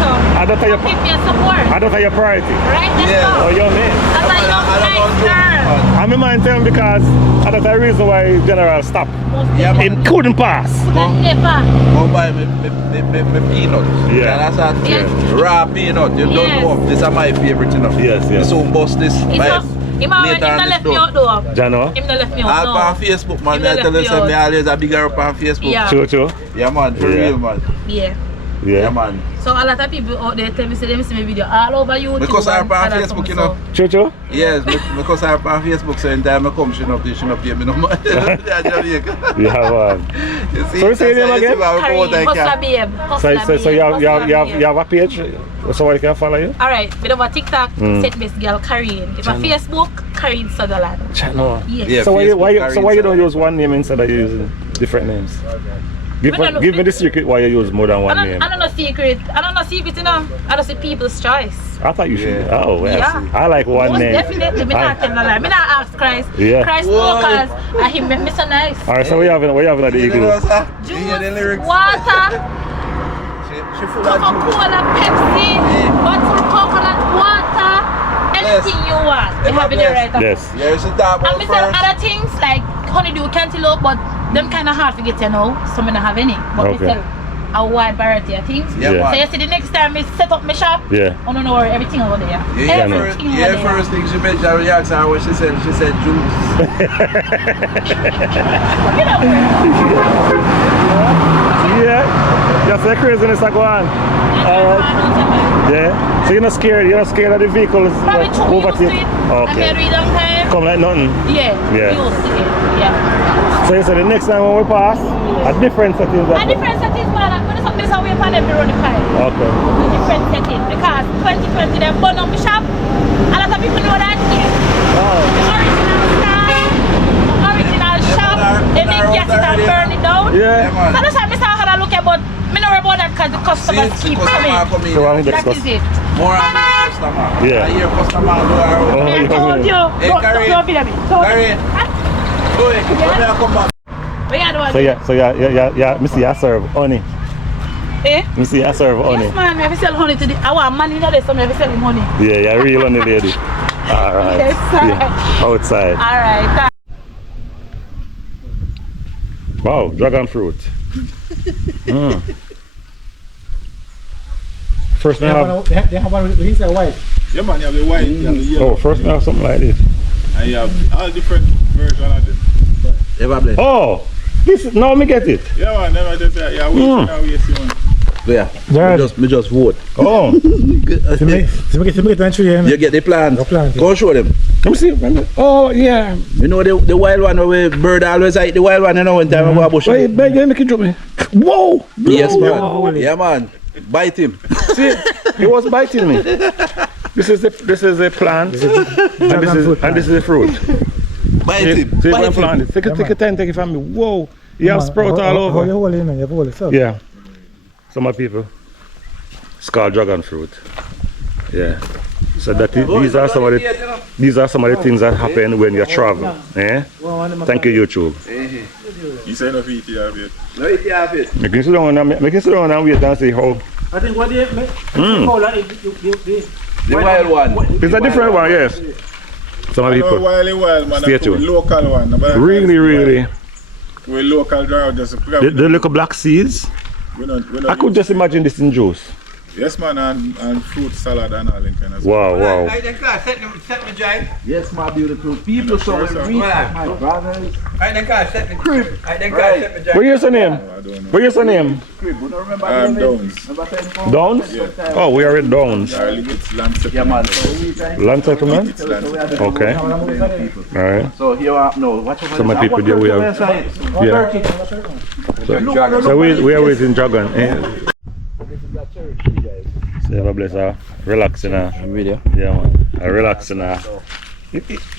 So I don't tell you. give me a support. I don't have your priority. Right? Let's go. Oh, your name. As a young nice girl. I'm in mind telling because that's the reason why General stopped. Yeah, He man. couldn't pass. Never. Go buy me peanuts. Yeah. That's a Yeah. raw peanut. You don't Yes. know. This is my favorite, you know. Yes. So bust this. It's Buy not. Him later on left this me out door. though. Jano? Him not left me out. All No. on Facebook, man. Him I not tell you, left me say me out. always a bigger up on Facebook. Yeah. True. Yeah, man. For Yeah. real, man. Yeah. Yeah, man. So a lot of people out there tell me, say them see my video all over YouTube. Because I'm on and Facebook, you know. True. Yes, because I'm on Facebook, so in time I come, she not pay me no money. Jamaica. Yeah, man. You see, So you say your name again? Kareem, Hustler BM. So you have a page so I can follow you? Alright, we have a TikTok, Set Miss Girl Kareem. If a Facebook, Kareem Sutherland. Chano. Yes. Yeah. So why Facebook, you don't use one name instead of using different names? Give me the secret why you use more than one name. I don't know secret, you know. I don't see people's choice. I thought you should. Yeah. Oh, well, Yeah. I like one Most name. definitely, me not tell no lie. Me not ask Christ. Yeah. Christ know cause him make me so nice. Alright, so what you having at the You igloo? know, sir? You Juice, hear the lyrics? water, She full of juice. Coca-Cola, Pepsi, bottled coconut water, anything you want. They have it there right now. Yes. Yeah, you should talk And about me sell first. other things like honeydew, cantaloupe, but them kind of hard to get, you know. So me not have any. But Okay. me sell a wide variety of things. Yeah, Yeah. So you man. see the next time me set up my shop, Yeah. I don't know where everything over there. Yeah, Everything over yeah, there. first thing she mentioned, we asked her what she said juice. You know where? Yeah. Just the craziness that go on. Alright. Yeah. So you're not scared of the vehicles Probably too over used to it. I'm Okay. here long time. Come like nothing. Yeah. Yeah. Used to it. Yeah. So you said the next time when we pass, a different setting. A different setting, man. When it's something so we pan every road the pipe. Okay. A different setting because 2020 they burn up the shop. A lot of people know that. Yeah. The original style, original shop. They make gas it and burn it down. Yeah. man. So that's why I start to look at, but me not worry about that because the customers Since keep the customer coming. come in, So I'm That is it. more and more customer. Yeah. I hear customer do our own. Oh, I yeah. told you. Hey, Kareem. Don't be me. Kareem. Go ahead, when I come back. We are doing So me see I serve honey. Eh? Me see I serve honey. Yes, man. I sell honey to the. I want money now. So I sell him honey. Yeah, you're real honey lady. Alright. Yes, sir. Yeah. Outside. All right. Wow, dragon fruit. First They now have one with inside white. Yeah, man, you have the white, you have the yellow. first now something like this. And you have all different versions of them. Ever bless. Oh, this now me get it. Yeah, man, never just say, yeah, we see one. Yeah. Me just vote. Oh. You get the plan. Go show them. Let me see. Oh, yeah. You know the wild one where bird always like the wild one, you know, when time I go bush. Wait, make it drop me. Whoa! Yes, man. Yeah, man. Bite him. See, he was biting me. This is the plant, and this is the fruit. Bite him. See, Bite him. plant. Take a time, take it from me. Whoa! You have sprout all over. Yeah. Some of people. It's called dragon fruit. Yeah. So these are some of the things that happen when you travel. Eh? Thank you, YouTube. You say no feet here, bit. No, it have it. Make it sit down and wait and see how. I think what they make The wild one. It's a different one, yes. Some of people. Wild man. Stay tuned. Local one. Really. We local drive just. The little black seeds. I could just imagine this in juice. Yes, man, and fruit salad and all that kind of stuff. Wow. Set me dry. Yes, my beautiful people. So we read my brothers. I think I set me crib. I think I set me dry. What's your name? I don't know. What's your name? Downs. Downs? Oh, we are in Downs. It's land settlement. Yeah, man. Land settlement? Okay. Alright. So here I know. Watch over. Some of the people there we have. Yeah. So we are waiting Dragon. So have a bless relaxing Video. Yeah, man. Relaxing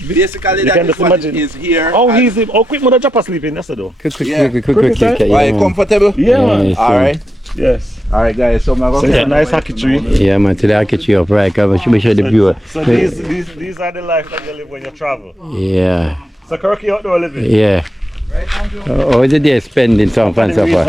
Basically, you that can is just what imagine. it is here. Oh, he's quick mother drop asleep in yesterday. Quick. Why comfortable? Yeah, man. Alright. Yes. Alright, guys. So So it's a nice hacky tree. Yeah, man, today I catch you up, right? Come show the viewer. So these are the life that you live when you travel. Yeah. So Kirky outdoor living. Yeah. Oh, is it there spending some fun so far?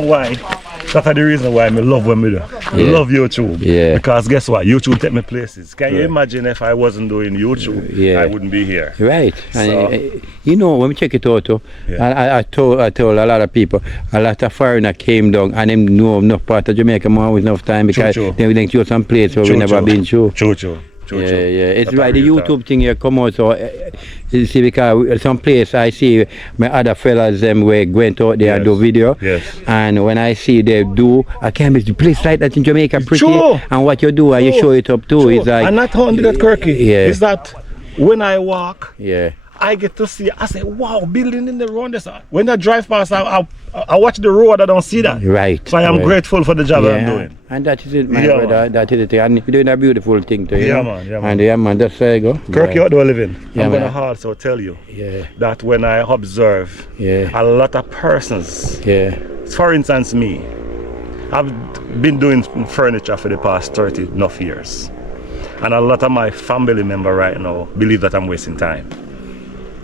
That's the reason why I love when we do. I love YouTube. Yeah. Because guess what? YouTube take me places. Can you imagine if I wasn't doing YouTube, I wouldn't be here. Right. So, And, you know, when we check it out, I told a lot of people, a lot of foreigners came down and them know enough part of Jamaica more with enough time because they went to some place where we never been to. True. Yeah. It's like the YouTube thing here come out. So you see, because some place I see my other fellas them were going out there and do video. Yes. And when I see they do, I can't be the place like that in Jamaica pretty. Sure. And what you do and you show it up too. It's like, and not only that, Kirky. Yeah. Is that when I walk, I get to see. I say, wow, building in the road. When I drive past, I watch the road. I don't see that. Right. So I am grateful for the job I'm doing. And that is it, man. Brother. That is it. And you're doing a beautiful thing too. Yeah, man. And man, that's where I go. Kirky outdoor living. Yeah, I'm gonna also tell you Yeah. that when I observe a lot of persons, for instance me, I've been doing furniture for the past 30 enough years. And a lot of my family members right now believe that I'm wasting time.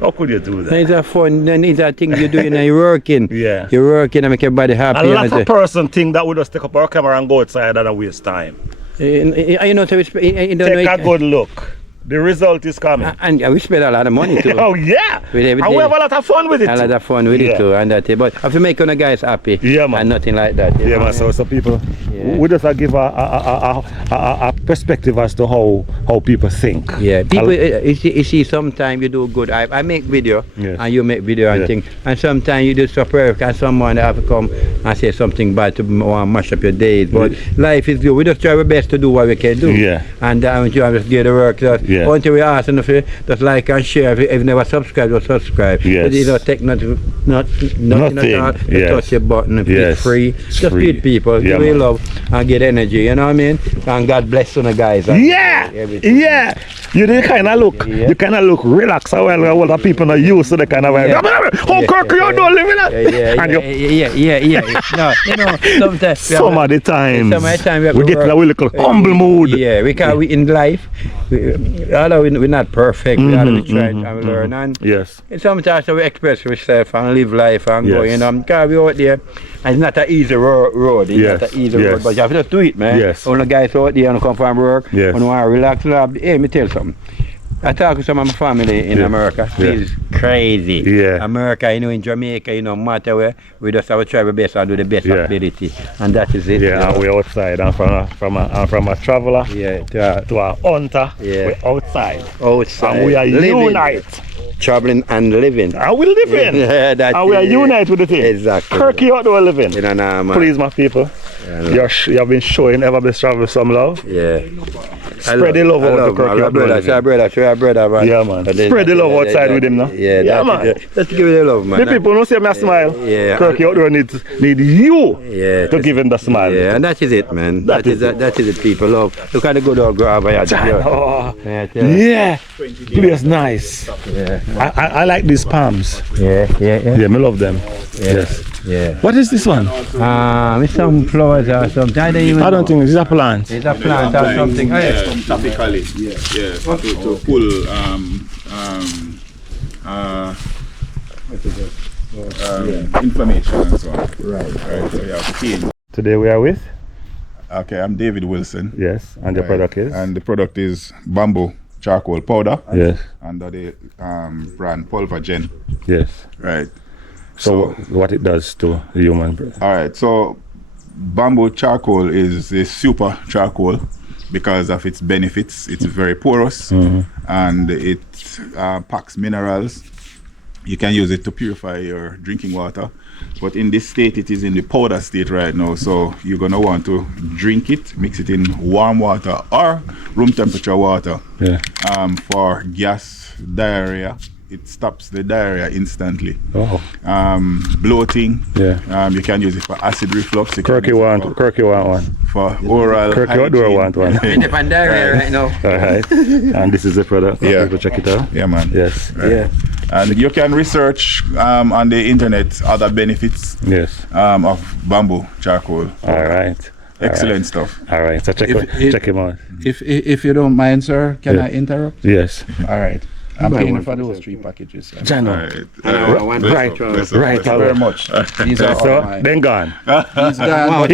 How could you do that? It's a fun, then it's a thing you're doing and you're working. Yeah. You're working and make everybody happy. A lot of person think that we just take up our camera and go outside and waste time. You know, so we Take a good look. The result is coming. And we spend a lot of money too. Oh yeah. With everything. And we have a lot of fun with it. A lot of fun with it too. And that, but if you make other guys happy and nothing like that. Yeah, man. So people, we just give a perspective as to how people think. Yeah, people, you see sometimes you do good. I make video and you make video and things. And sometimes you do so perfect and someone have to come and say something bad to mash up your days. But life is good. We just try our best to do what we can do. Yeah. And you just get the work. Until we ask enough, just like and share. If you never subscribe, just subscribe. Yes. You don't take nothing at all. You touch your button. It's free. Just feed people. Give me love and get energy. You know what I mean? And God bless you guys. Yeah. You kind of look. You kind of look relaxed. While all the people are used to the kind of oh, Kirky, you don't live in that. Yeah. No, you know, sometimes some of the time we get in a little humble mood. Yeah, because we in life. Although we're not perfect, we have to try and learn. And sometimes we express ourselves and live life and go, you know, because we out there, and it's not an easy road. It's not an easy road, but you have to do it, man. All the guys out there and come from work, and want to relax, hey, let me tell you something. I talk to some of my family in America. It's crazy. America, you know, in Jamaica, you know, no matter where, we just have to try our best and do the best ability. And that is it. Yeah, and we're outside. And from a traveler to a hunter, we're outside. And we are united. Traveling and living. And we living. And we are united with the thing. Exactly. Kirky outdoor living. Man. Please, my people. You have been showing Ever Best Travel some love. Yeah. Spread the love out to Kirk. Show brother, man. Yeah, man. Spread the love outside with him now. Yeah, man. Let's give it the love, man. The people don't see me a smile. Yeah. Kirk out there need you to give him the smile. Yeah, and that is it, man. That is it, people love. Look at the good old grab I had. Yeah. Place nice. Yeah. I like these palms. Yeah, I love them. Yes. Yeah. What is this one? It's some flowers or something. I don't think it's a plant. It's a plant or something. Topically. Yeah. To pull information and so on. Right. So you have to change. Today we are with? Okay, I'm David Wilson. Yes. And the product is? And the product is bamboo charcoal powder. Yes. Under the brand Pulvergen. Yes. Right. So what it does to the human brain? All right. So bamboo charcoal is a super charcoal because of its benefits. It's very porous and it packs minerals. You can use it to purify your drinking water. But in this state, it is in the powder state right now. So you're going to want to drink it, mix it in warm water or room temperature water. Yeah. For gas, diarrhea. It stops the diarrhea instantly. Oh. Bloating. Yeah. You can use it for acid reflux. Kirky want one. For oral Kirky outdoor want one. Diarrhea right now. All right. And this is the product. Yeah. People check it out. Yeah, man. Yes. Right. Yeah. And you can research on the internet other benefits of bamboo charcoal. All right. Excellent stuff. All right. So check him out. If you don't mind, sir, can I interrupt? Yes. All right. I'm paying for those 3 packages. Sir. Jano. Right. Thank you very much. These are all mine. Then gone. He's gone.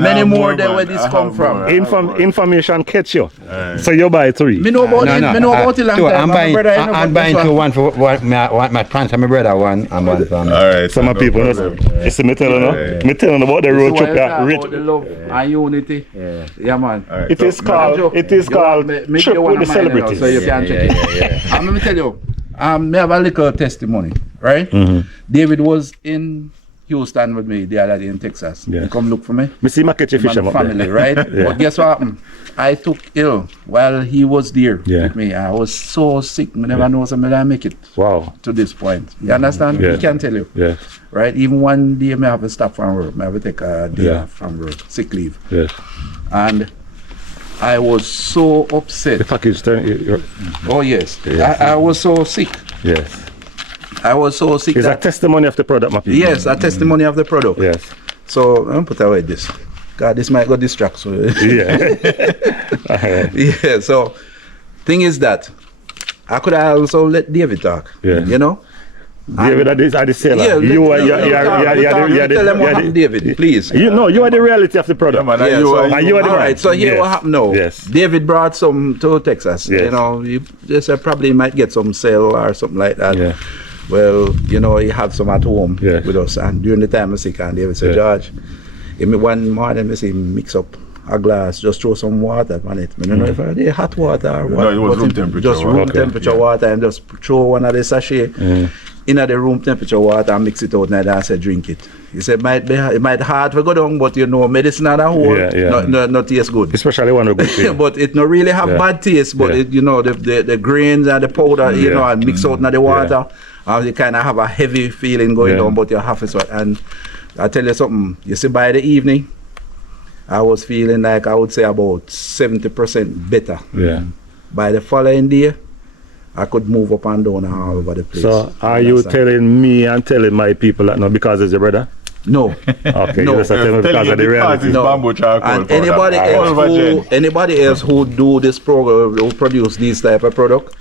Many more than where this come from. Information catch you. So you buy 3. Me know about it. Me know about it long time. I'm buying 2. One for my pants and my brother one and one for me. All right. Some people know. You see me telling you. Me telling about the road trip that rich. The love and unity. Yeah, man. It is called Trip with the Celebrities. So you can check it. Let me tell you, me have a little testimony, right? David was in Houston with me the other day in Texas. He come look for me. Me see my catch a fish family, right? But guess what happened? I took ill while he was there with me. I was so sick. I never know something I make it. Wow. To this point. You understand? Yeah. He can tell you. Yes. Right? Even one day I have to stop from work. I have to take a day from work, sick leave. Yes. And I was so upset. The package turn. Oh yes. I was so sick. Yes. I was so sick. It's a testimony of the product, my people. Yes, a testimony of the product. Yes. So I'm put away this. God, this might go distract. So yeah. Yeah. So thing is that I could also let David talk. Yeah. You know. David, are the seller. Yeah, You are tell them what happened, David, please. You are the reality of the product. Yeah, you are the all right, so here what happened now. Yes. David brought some to Texas. Yes. You know, they said probably might get some sale or something like that. Yeah. Well, you know, he had some at home Yes. with us. And during the time I was sick, and David said, George, give me one morning, I say, mix up a glass, just throw some water on it. I don't know if I did hot water or what. No, it was room temperature. Just room temperature water, and just throw one of the sachet in the room temperature water and mix it out, and I said, drink it. He said, it might hard to go down, but you know, medicine at a whole, not taste good. Especially one of good but it not really have bad taste, but it, you know, the grains and the powder, you know, and mix out in the water, you kind of have a heavy feeling going down, but you have it. And I tell you something, you see, by the evening, I was feeling like I would say about 70% better. Yeah. By the following day, I could move up and down all over the place. So are you telling me and telling my people that not because it's your brother? No. Okay, no. you just tell me because of the reality. No. Bamboo charcoal and anybody else who do this program, who produce these type of product,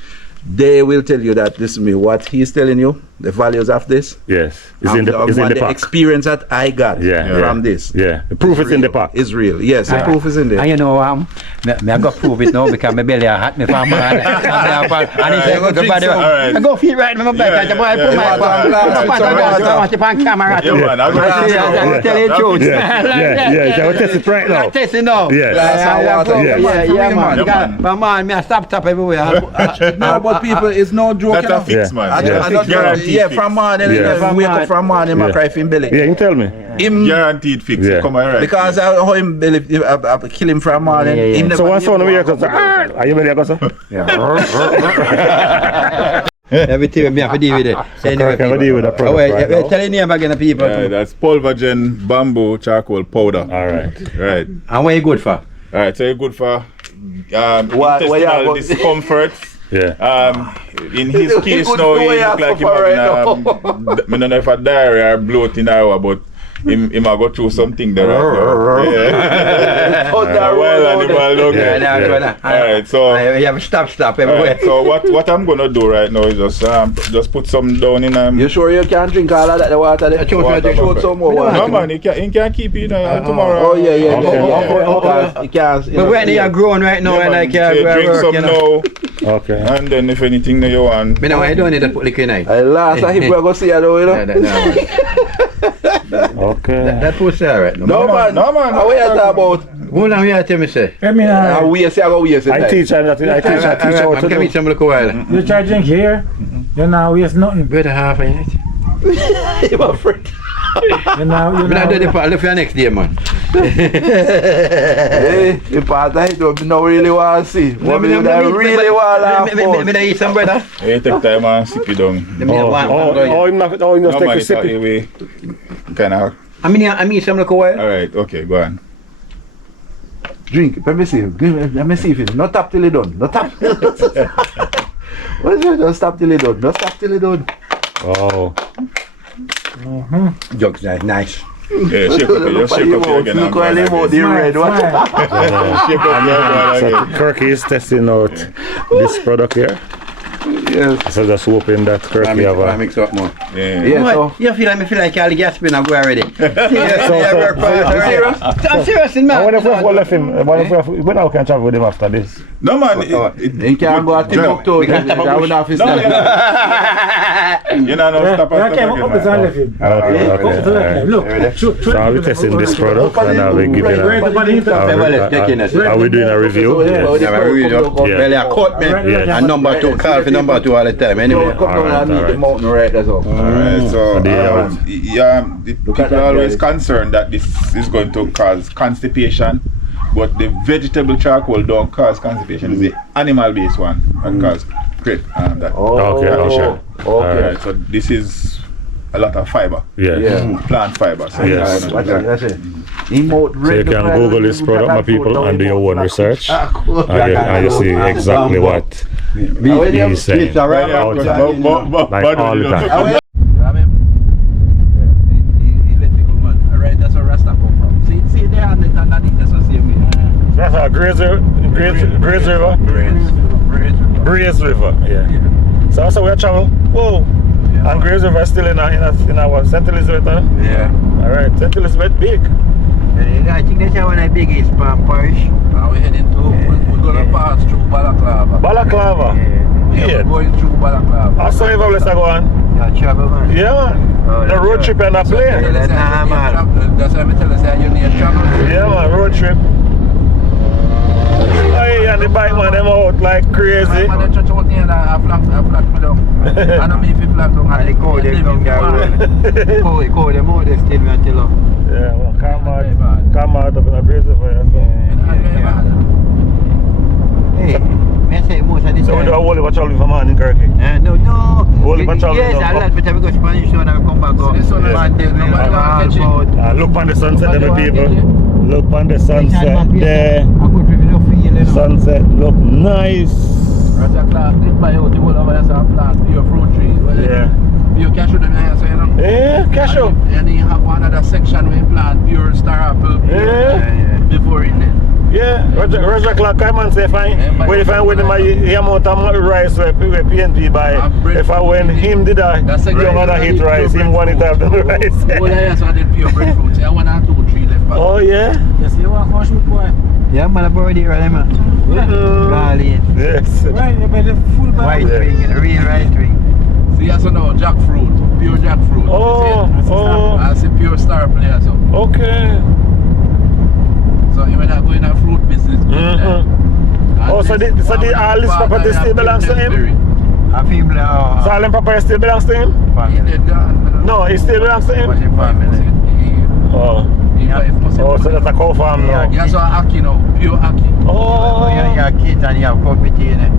they will tell you that this is me. What he's telling you, the values of this. Yes, it's in the pack. Experience that I got from this. Yeah, the proof is in the pack. It's real. Yes, the proof is in there. And you know, I got prove it now because my belly hot me from and he said, I go feel right in my back. I put my on camera. Yeah, tell you the truth. Yeah, I will test it right now. Test it now. Yeah, man. My man, me I stop everywhere. but people, it's no joke. That's a fix, man. Yeah, from morning, Yeah. wake up from morning, I cry for him belly. Yeah, you tell me. Him, Guaranteed fix. Yeah. Come on, right. because how him belly, I kill him from morning. Him So never one sound we hear, are you ready, Augusta? Everything we have to deal with it. Anyway, Can we deal with the oh, product wait, right now? tell your name again, the people. That's Pulvergen bamboo charcoal powder. All right. Right. And what you good for? Alright, so you're good for What you intestinal got? discomfort. Yeah. In his case good now, for he what you look like him suffer right having I don't know if a diarrhea or bloating or what, but him a go through something there right now. Yeah. Alright, so You have a stop everywhere. alright, so what I'm gonna do right now is just put some down in You sure you can't drink all of that the water there? Show some more water. no man, he can't keep it tomorrow. Oh yeah. Okay. You can't. But when you are growing right now, Yeah, like man, so drink work, some you know. now, Okay. and then if anything that you want. Me know I don't need to put liquor in it. Last time we go see her though, you know. Okay. That pussy alright. No man. No, man. How you talk about? Hold on, here tell me say. We say I go waste it. I teach how I'm to giving do. some look while. You try drink here, you now waste nothing. Better half in it. You afraid? You now I'm not doing the part for next day, man. Hey, the part I don't really want to see. What me really want to laugh Me eat some brother. You take time and sip it down. Oh, him just No take man, a it's sip. a way. Kinda. I mean some look while. Alright, okay, go on. Drink. Let me see. Let me see if it's not tap till it done. Not tap. What is it? Just stop till it done. Just stop till it done. Oh. Jokes nice. Yeah, shake up your again. Look how they mouth the red one. Shake up your So again. Kirky is testing out this product here. Yes. So just hoping that Kirky have a... mix up more. Yeah. Yeah, so. You feel like all the gas been go already. So I'm serious, I man. wonder if we have left him. We now can travel with him after this. No man, He can't go at Timbuktu. That would have his no, you know, no stop I and came stop up with again. all of him. Okay. Look, So I'll be testing this product and I'll be giving are we doing a review? Really a cut me. Yes. And number 2, call for number 2 all the time. Anyway. Come down and meet the mountain right as well. Alright, so the people are always concerned that this is going to cause constipation, but the vegetable charcoal don't cause constipation. It's the animal-based one that cause that. Okay. Alright, so this is a lot of fiber. Yeah. Plant fiber. So Yes. That's it. So you can Google this product, my people, and do your own research. And you see exactly what he's saying. Like all the time. That's where Rasta come from. See there underneath, that's what same way. That's a Graze River? Graze River, yeah. So that's how we travel. Whoa. Yeah. And Graze River is still in our St. Elizabeth, huh? Yeah. Alright, St. Elizabeth big. I think that's one of the biggest parish. Now we're heading to, we're going to pass through Balaclava. Balaclava? Yeah, we're going through Balaclava. I saw you let's go on. Yeah, travel man. Yeah, man. The road trip and a plane. That's why we tell us that you need travel. Yeah, man, road trip. Hey, and the bike man, them out like crazy. I'm going to out here and I flat me down. I don't mean if you flat down. And they call them down there. Call them out, they still want to love. Yeah, well, come out up in a Graze River. Hey, I say most of the So we time. do a whole heap of traveling for man in Kirky. No. Whole heap of traveling. Yes, a lot, but I go Spanish town and come back up. Look on the sunset there, people. Look on the sunset there. A good review for you, Sunset look nice. Roger Clark did buy out the whole of us and plant your fruit trees. Yeah. You cashew them here, so you know. Yeah, cashew. And you have one other section where you plant pure star apple. Before in it. Yeah, Roger Clark come and say fine. When if I win my amount of rice where PNP buy, if I win him did I, you want to hit rice, him want it after the rice. Oh yeah, so I did pure breadfruit. So I want to 2 3 left back. Oh yeah? Yes, you want to shoot boy. Yeah, man, I've already read them. Garlic. Yes. Right, you better full White wing, real right wing. See, so now jackfruit, pure jackfruit. Oh. I see pure star player so. Okay. So you when I go in a fruit business. Oh, so the all this property still belongs to him? I feel like Salem property still belongs to him? He did gone. No, it still belongs to him? Oh. Oh, so that's a cow farm now? Yeah, so Aki now, pure Aki. Oh. you have kids and you have property in it.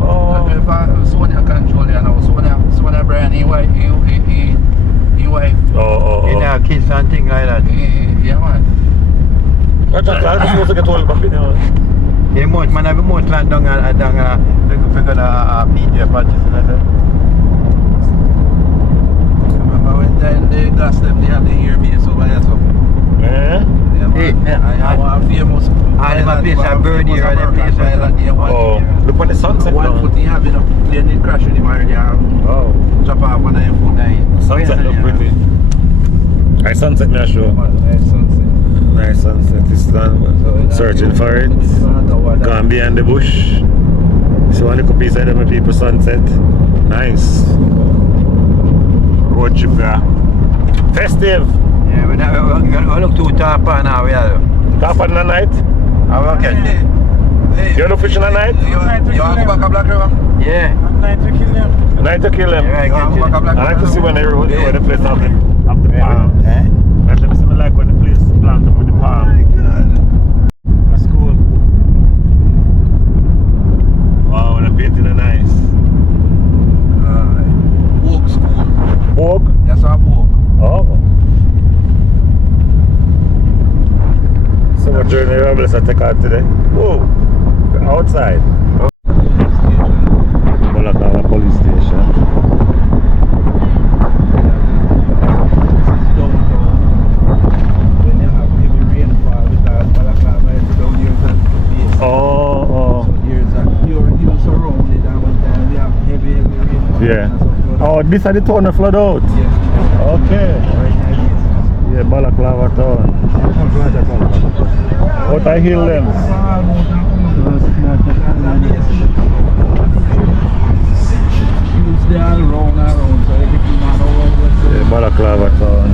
Oh. Sonia control you now. Sonia Brian, he wife. Oh. You have kids and things like that. Yeah, man. I'm supposed to get all the company. You must, man, have most land down we're gonna media purchase. Remember when they gas them, they have the ear base over there, so. Yeah? I want famous. I have a place a bird here and a place Oh, look at the sunset One now. foot he have, you know, then they crash with him already. Oh. Chop off one of your foot. Sunset look pretty. Nice sunset, me sure. Nice sunset. Nice sunset. This land, searching for it. Gone behind the bush. So one little piece of them people sunset. Nice. Road trip there. Festive. Yeah, we look too Tapa now, yeah. Tapa in the night? Okay. You no fishing at night? You want to go back to Black River? Yeah. I'm night to kill them. A night to kill them. Yeah, I get you. I like to see when the place have the palm. Eh? Let me see like when the place plant up with the palm. That's cool. Wow, the painting is nice. Walk school. Walk? Yes, I walk. Oh. So what journey are we take out today? Whoa. We're outside. Bolakawa police station. Yeah. Oh, this are the town that flood out? Yes. Okay. Yeah, Balaclava town. What I heal them? Yeah, Balaclava town.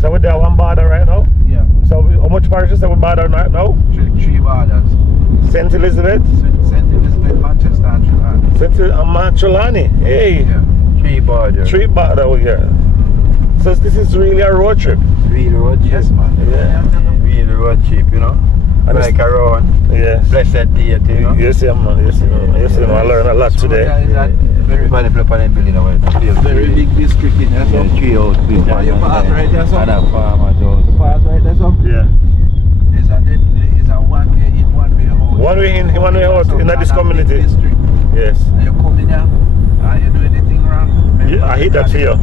So we're there one border right now? Yeah. So how much parishes are we border right now? Three borders. St. Elizabeth? St. Elizabeth, Manchester and Trelawny. St. Trelawny. Hey. Yeah. Three border. Three border over here. So this is really a road trip. Real road trip. Yes, man. Yeah. Real road trip, you know. And like around. Yes. Blessed day, you know. Yes, man. Yes, yes, I learned a lot today. Everybody play on them building away. Very big district in there. Yeah, 3 house building. Are you pass right there, so? And a farmer house. Pass right there, so? Yeah. It's a one way in, one way out. One way in, one way out in this community. District. Yes. And you come in here, and you do anything wrong. Yeah, I hit that for you.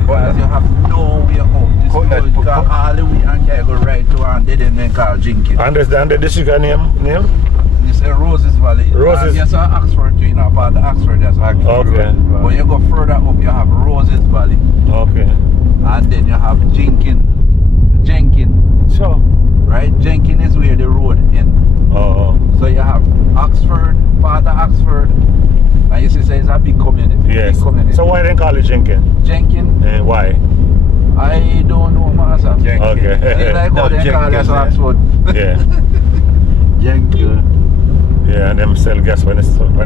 Because you have no way out. This road go all the way and can go right to and they then call Jinkin. Understand the district name? It's a Roses Valley. Roses. Yes, Oxford too, you know, part of Oxford, that's Oxford. Okay. But you go further up, you have Roses Valley. Okay. And then you have Jenkin. Sure. Right? Jenkin is where the road ends. Oh. So you have Oxford, part of Oxford. And you see, it's a big community. Yes. Big community. So why they call it Jenkin? Jenkin? Why? I don't know, Master. Okay. It's like how they call it Oxford. Yeah. Jenkin. Yeah, and them sell gas on the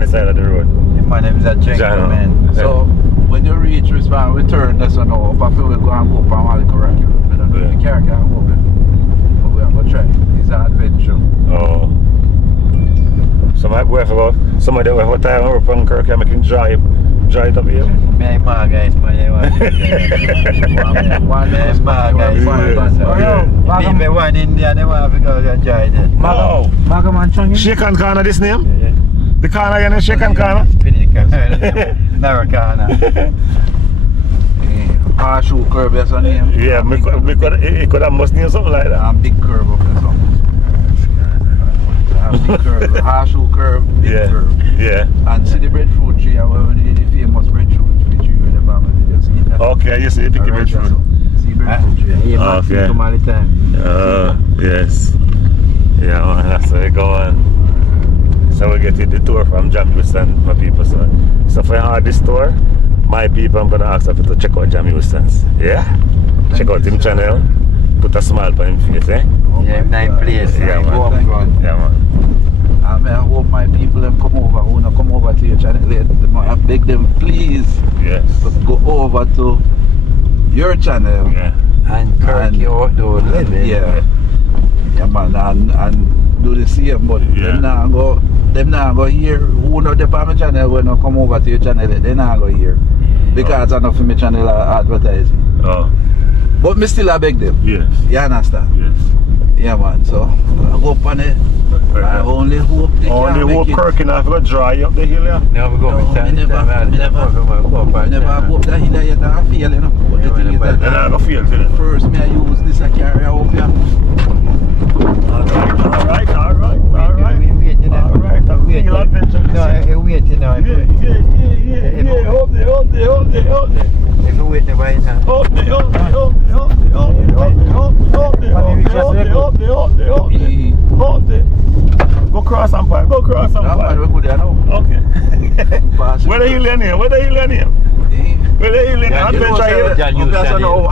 side of the road. My name is Jenkin, man. So when you reach Risbon, we turn this one up. I feel we go and go up and all the correct. We don't do the car can go up. But we are going to try. It's an adventure. Oh. So my boy forgot some of them have time over from Kirk and making drive it up here. My guys, my name One guys. People one India, they want to go and join it. Oh. Magaman Changi. Shaken Corner, this name? Yeah. The corner again is Shaken Corner? Pinnacle. Narracana. Horseshoe curve, that's a name. Yeah, it could have must name something like that. And big curve up there something. Big curve. Horseshoe curve, big curve. Yeah. And see the breadfruit tree, the famous breadfruit tree with the bamboo video. See that? Okay, you see the big breadfruit. See breadfruit tree. Okay. Come all the time. Yes. Yeah, man, that's where we go on. So we get the tour from Jamaica and my people. So So for this tour, my people, I'm gonna ask them to check out Jam Houston's. Yeah? Check out him channel. Put a smile on him face, eh? Yeah, nice place. Yeah, nice man. warm ground. Yeah, man. I hope my people them come over. Who wanna come over to your channel? I beg them, please. Yes. Go over to your channel. Yeah. And Kirky Outdoor Living. Yeah. Yeah, man. And do the same, but Yeah. them not go hear. Who know the my channel when I come over to your channel? They not go hear because I know for my channel advertising. Oh. But me still I beg them. Yes. You understand? Yes. Yeah, man. So I go up on it. I only hope they Only can hope make it. Kirky not go dry up the hill, yeah? No, we go No, with that. me never go up that hill yet. I feel, you know. But the thing is that Then I go feel to it. first me I use this I carry up here. Alright. Alright, Real adventure. no, wait, you know. Yeah. Hold it. If you wait the way now. Hold it. Go cross and pipe. That man we could there now. Okay. Pass it. Where the hill in here? Where the hill in here? Yeah, you know, Adventure sir, hill? John okay, so Houston now,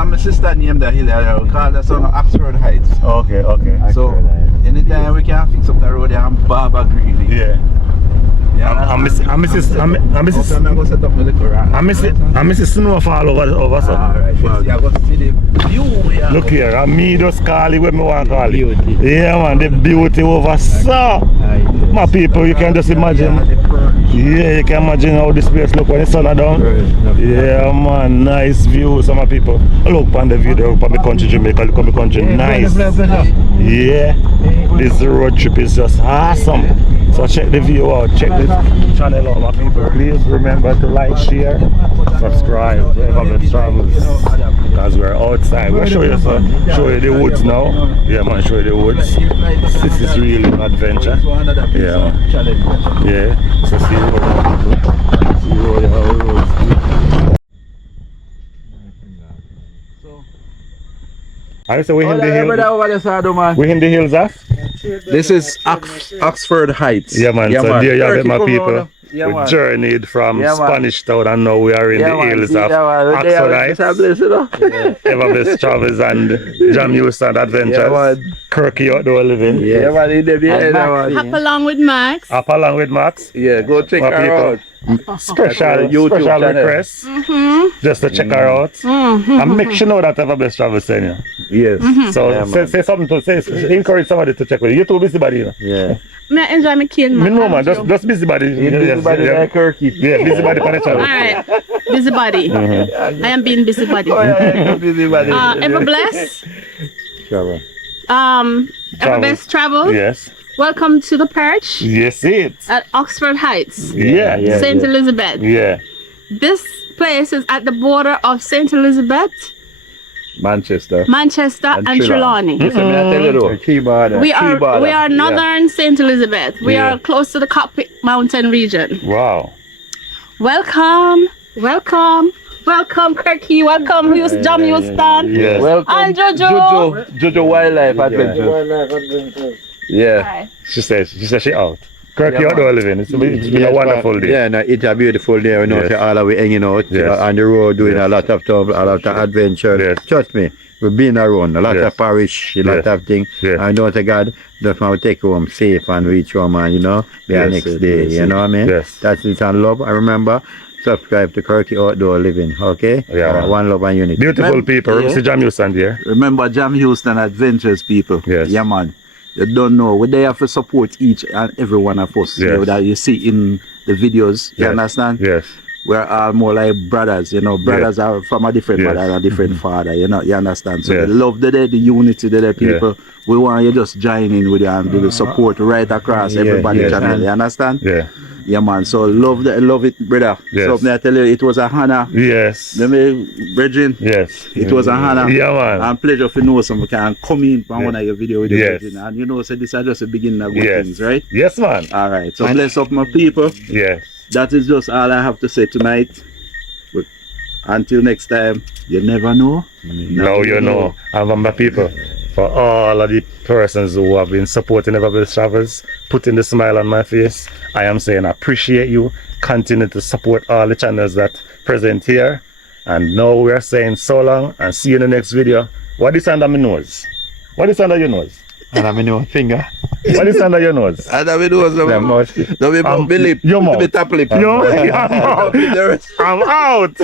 I'm a sister named the hill. We call that son Oxford Heights. Okay. So anytime we can fix up the road there, I'm Baba Greeley. Yeah. Yeah, I'm missing snowfall over so. Alright, yeah, go see the view. Yeah. Look here, I me just call it when me want to call it. Yeah, man, the beauty over so. My people, you can just imagine. Yeah, you can imagine how this place look when the sun are down. Yeah, man, nice view. Some people look on the video, look on the country Jamaica, look on the country, nice. Yeah, this road trip is just awesome. So check the view out, check the channel out, my people. Please remember to like, share, subscribe to Everbest Travels. Because we're outside. We'll show you the woods now. Yeah, man, show you the woods. This is really an adventure. Yeah, man. Yeah. So see how I say we're in the hills. We're in the hills, This is Oxford Heights. Yeah, man. So there you have it, my people. Yeah, we man. journeyed from Yeah, man. Spanish Town and now we are in the hills of Oxford Heights. Everbest Travels and Jam Houston Adventures. Kirky Outdoor Living. Yeah, man. Hop along with Max. Up along with Max. Yeah, go check My her people. out. Special YouTube channel. request. Just to check her out. And make sure know that Everbest Travels send you. Yes. So say something to say, encourage somebody to check with you. You're too busybody, you know. Yeah. May I enjoy my kid, Me man? know, man. Just busybody. Busybody like Kirky. Yeah, busybody on the channel. Alright, busybody. I am being busybody. Busybody. Ever blessed? Sure. Everbest Travel. Yes. Welcome to the perch Yes, it. at Oxford Heights, Yeah. St. Elizabeth. Yeah. This place is at the border of St. Elizabeth, Manchester. Manchester, and Trelawney. Listen, me I tell you though. We are Yeah. northern St. Elizabeth. We Yeah. are close to the Cockpit Mountain region. Wow. Welcome, Kirky. Welcome, Jam Houston. Yes. Welcome, And Jojo. Jojo Wildlife Adventure. Yeah. Hi. She says she out. Kirky Outdoor Living. It's been a wonderful day. Yeah, no, it's a beautiful day. You know, Yes. so all of we hanging out Yes. on the road doing Yes. a lot of stuff, a lot of adventure. Yes. Trust me, we've been around a lot Yes. of parish, a lot Yes. of things. Yes. I know to God, just want to take you home safe and reach home and you know, the Yes. next day. Yes. You know what I mean? Yes. That's it and love. I remember. Subscribe to Kirky Outdoor Living, okay? Yeah. One love and unity. Beautiful people. Yeah. See Jam Houston there. Remember Jam Houston Adventures, people. Yes. Yeah, man. You don't know. We're there to support each and every one of us. Yes. You know, that you see in the videos. You Yes. understand? Yes. We're all more like brothers. You know, brothers are from a different Yes. mother and a different father. You know, you understand? So Yes. the love the unity the people. We want you just join in with you and do the support right across everybody yes. channel. You understand? Yeah. Yeah, man. So love it, brother. Yes. So may I tell you, it was a honor. Yes. Let me, Bridging. Yes. It was a honor Yeah, man. and pleasure to know someone can come in on one of your video with the Yes. Virgin. And you know, so this is just the beginning of good Yes. things, right? Yes, man. All right. So bless up my people. Yes. That is just all I have to say tonight. But until next time, you never know. Now you know. And my people, for all of the persons who have been supporting Everbase Travels, putting the smile on my face. I am saying I appreciate you. Continue to support all the channels that present here. And now we are saying so long and see you in the next video. What is under my nose? What is under your nose? Under my nose, finger. What is under your nose? Under my nose, The mouth. no, my lip. Your mouth. My top lip. I'm out. I'm out.